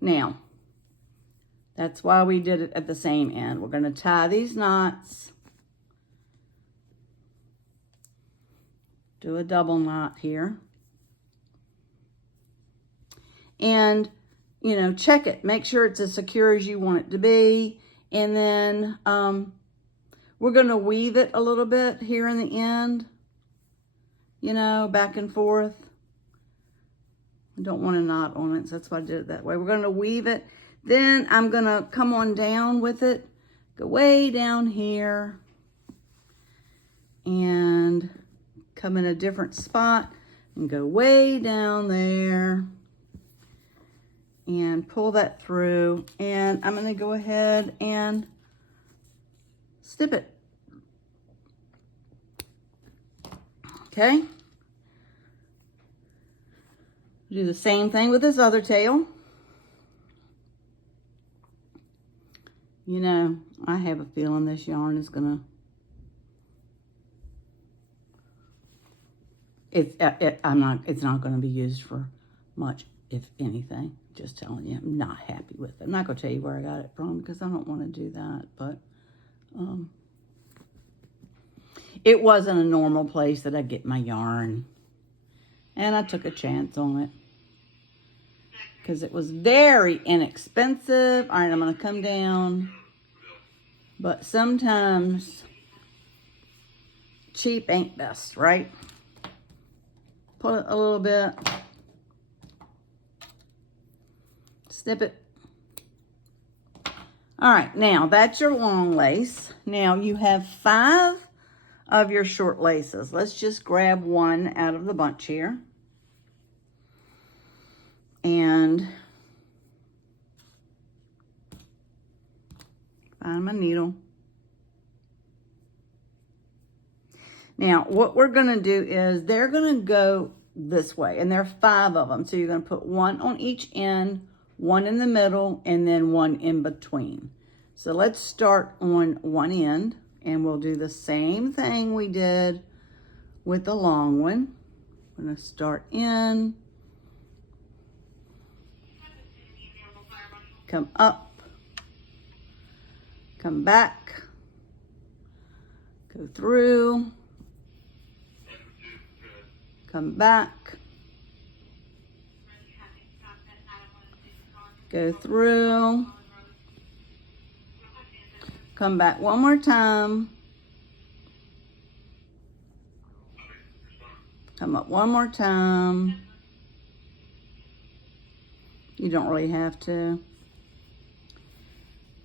Now, that's why we did it at the same end. We're going to tie these knots. Do a double knot here. And, you know, check it. Make sure it's as secure as you want it to be. And then we're going to weave it a little bit here in the end, you know, back and forth. I don't want a knot on it, so that's why I did it that way. We're going to weave it. Then I'm going to come on down with it, go way down here, and come in a different spot and go way down there and pull that through. And I'm going to go ahead and snip it. Okay. Do the same thing with this other tail. You know, I have a feeling this yarn is gonna, it's not gonna be used for much, if anything. Just telling you, I'm not happy with it. I'm not gonna tell you where I got it from because I don't want to do that, but it wasn't a normal place that I get my yarn. And I took a chance on it because it was very inexpensive. All right, I'm going to come down. But sometimes cheap ain't best, right? Pull it a little bit. Snip it. All right, now that's your long lace. Now you have 5 of your short laces. Let's just grab one out of the bunch here. And find my needle. Now, what we're going to do is they're going to go this way, and there are 5 of them. So you're going to put one on each end, one in the middle, and then one in between. So let's start on one end, and we'll do the same thing we did with the long one. I'm going to start in, come up, come back, go through, come back, go through, come back one more time, come up one more time. You don't really have to.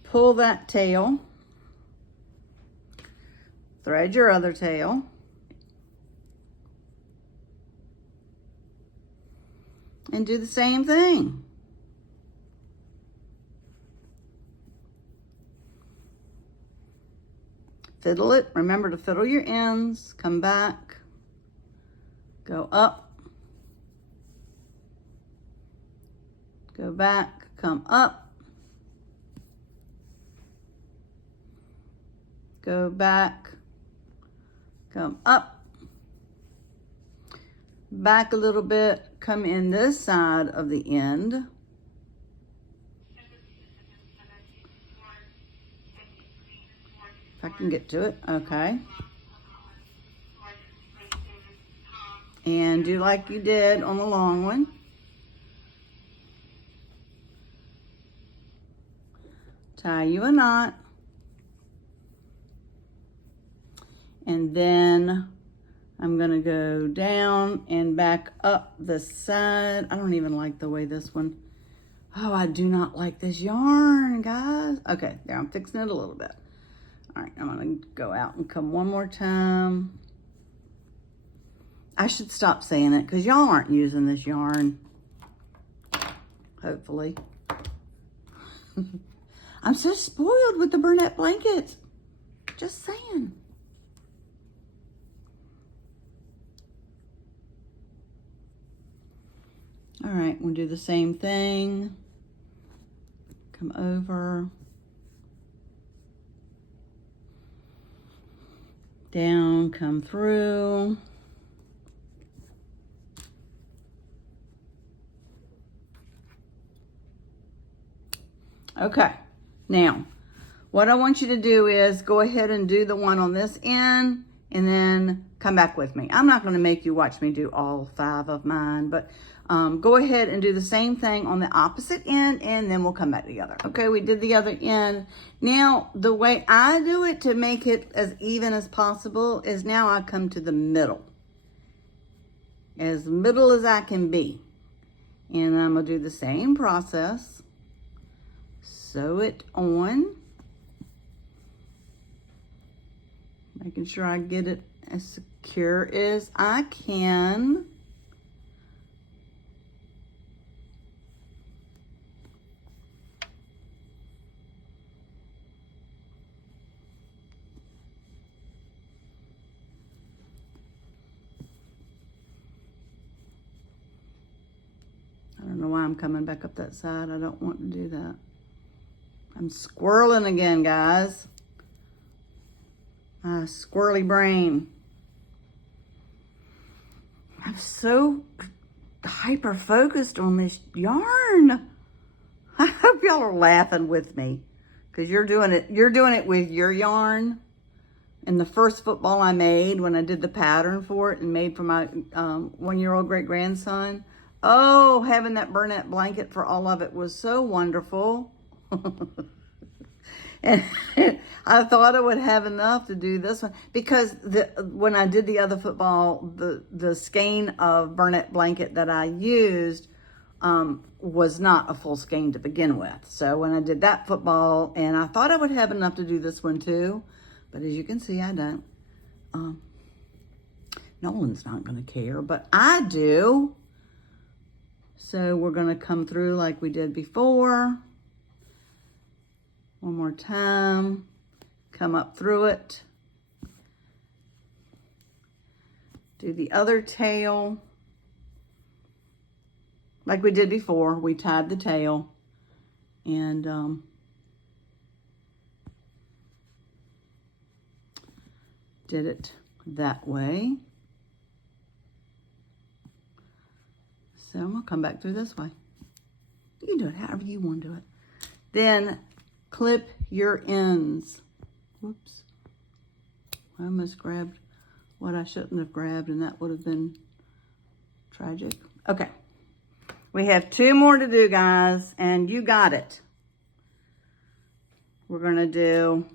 Pull that tail, thread your other tail, and do the same thing. Fiddle it. Remember to fiddle your ends. Come back. Go up. Go back. Come up. Go back. Come up. Back a little bit. Come in this side of the end. If I can get to it, okay. And do like you did on the long one. Tie you a knot. And then I'm gonna go down and back up the side. I don't even like the way this one, oh, I do not like this yarn, guys. Okay, there, I'm fixing it a little bit. All right, I'm gonna go out and come one more time. I should stop saying it because y'all aren't using this yarn, hopefully. I'm so spoiled with the Burnett blankets. Just saying. All right, we'll do the same thing. Come over. Down, come through. Okay, now what I want you to do is go ahead and do the one on this end and then come back with me. I'm not going to make you watch me do all 5 of mine, but go ahead and do the same thing on the opposite end and then we'll come back together. Okay, we did the other end. Now, the way I do it to make it as even as possible is now I come to the middle. As middle as I can be. And I'm gonna do the same process. Sew it on. Making sure I get it as secure as I can. I don't know why I'm coming back up that side. I don't want to do that. I'm squirreling again, guys. My squirrely brain. I'm so hyper focused on this yarn. I hope y'all are laughing with me because you're doing it with your yarn. And the first football I made when I did the pattern for it and made for my 1-year-old great-grandson. Oh, having that burlap blanket for all of it was so wonderful. And I thought I would have enough to do this one because when I did the other football, the skein of burlap blanket that I used was not a full skein to begin with. So when I did that football, and I thought I would have enough to do this one too, but as you can see, I don't. Nolan's not going to care, but I do. So we're going to come through like we did before. One more time. Come up through it. Do the other tail. Like we did before, we tied the tail. And did it that way. So I'm gonna come back through this way. You can do it however you want to do it. Then clip your ends. Whoops. I almost grabbed what I shouldn't have grabbed, and that would have been tragic. Okay. We have 2 more to do, guys, and you got it. We're gonna do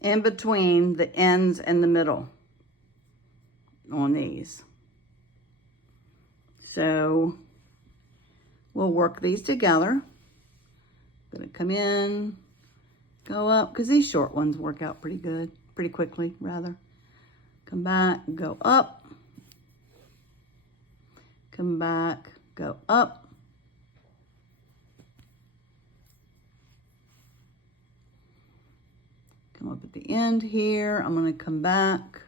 in between the ends and the middle on these. So we'll work these together. Gonna come in, go up, because these short ones work out pretty good, pretty quickly rather. Come back, go up. Come back, go up. Come up at the end here. I'm gonna come back.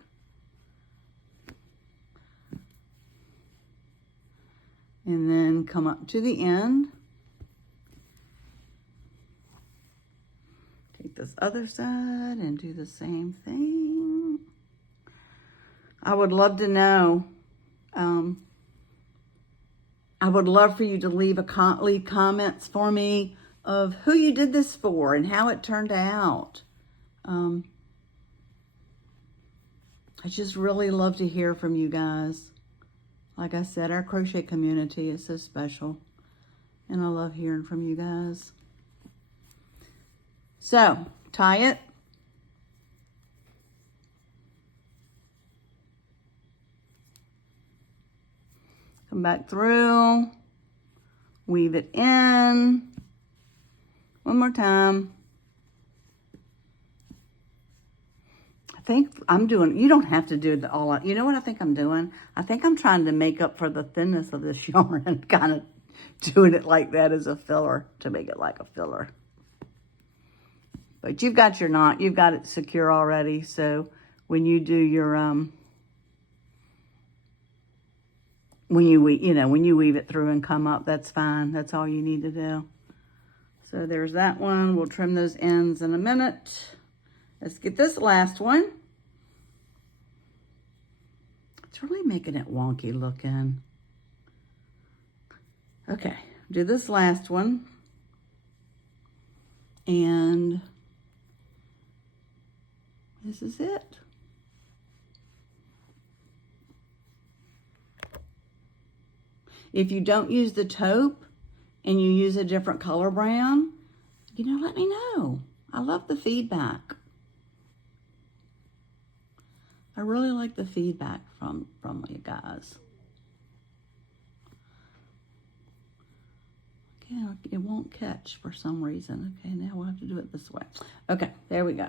And then come up to the end. Take this other side and do the same thing. I would love to know. I would love for you to leave comments for me of who you did this for and how it turned out. I just really love to hear from you guys. Like I said, our crochet community is so special, and I love hearing from you guys. So, tie it. Come back through, weave it in. One more time. I think I'm doing, you don't have to do it all out. You know what I think I'm doing? I think I'm trying to make up for the thinness of this yarn and kind of doing it like that as a filler to make it like a filler. But you've got your knot, you've got it secure already. So when you do your, when you weave it through and come up, that's fine. That's all you need to do. So there's that one. We'll trim those ends in a minute. Let's get this last one. It's really making it wonky looking. Okay, do this last one. And this is it. If you don't use the taupe and you use a different color brown, let me know. I love the feedback. I really like the feedback from you guys. Okay, it won't catch for some reason. Okay, now we'll have to do it this way. Okay, there we go.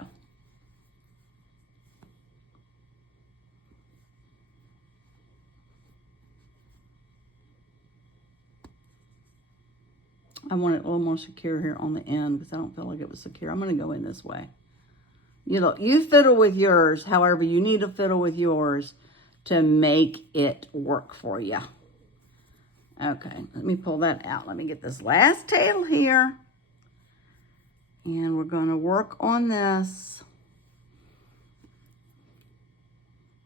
I want it a little more secure here on the end because I don't feel like it was secure. I'm going to go in this way. You look, you fiddle with yours, however you need to fiddle with yours to make it work for you. Okay, let me pull that out. Let me get this last tail here. And we're going to work on this.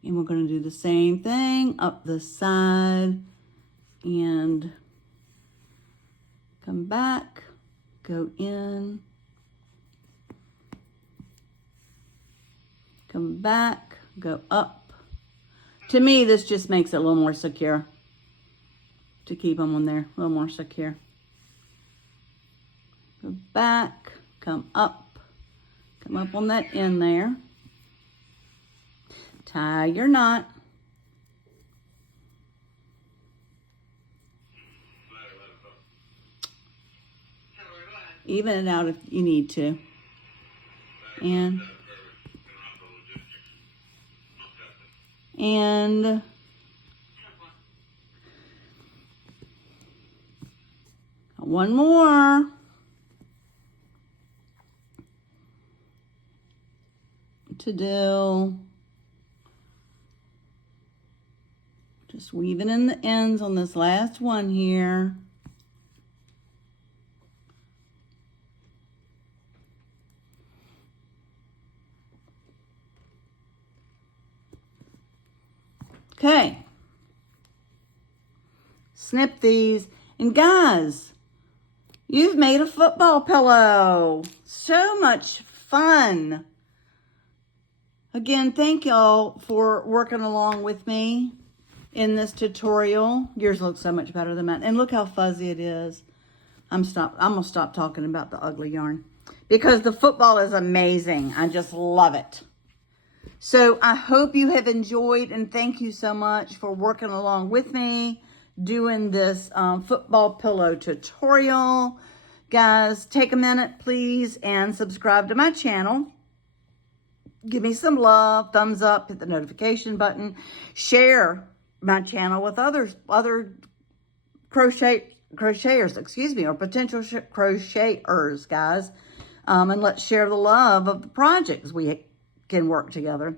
And we're going to do the same thing up the side and come back, go in, come back, go up. To me, this just makes it a little more secure to keep them on there, a little more secure. Go back, come up on that end there. Tie your knot. Even it out if you need to. And one more. To do. Just weaving in the ends on this last one here. Okay. Snip these. And guys, you've made a football pillow. So much fun. Again, thank y'all for working along with me in this tutorial. Yours looks so much better than mine. And look how fuzzy it is. I'm gonna stop talking about the ugly yarn because the football is amazing. I just love it. So I hope you have enjoyed, and thank you so much for working along with me doing this football pillow tutorial. Guys, take a minute, please, and subscribe to my channel. Give me some love, thumbs up, hit the notification button, share my channel with other crocheters, excuse me, or potential crocheters, guys. And let's share the love of the projects we can work together.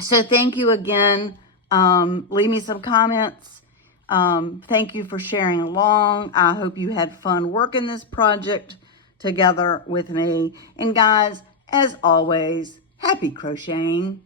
So thank you again. Leave me some comments. Thank you for sharing along. I hope you had fun working this project together with me. And guys, as always, happy crocheting.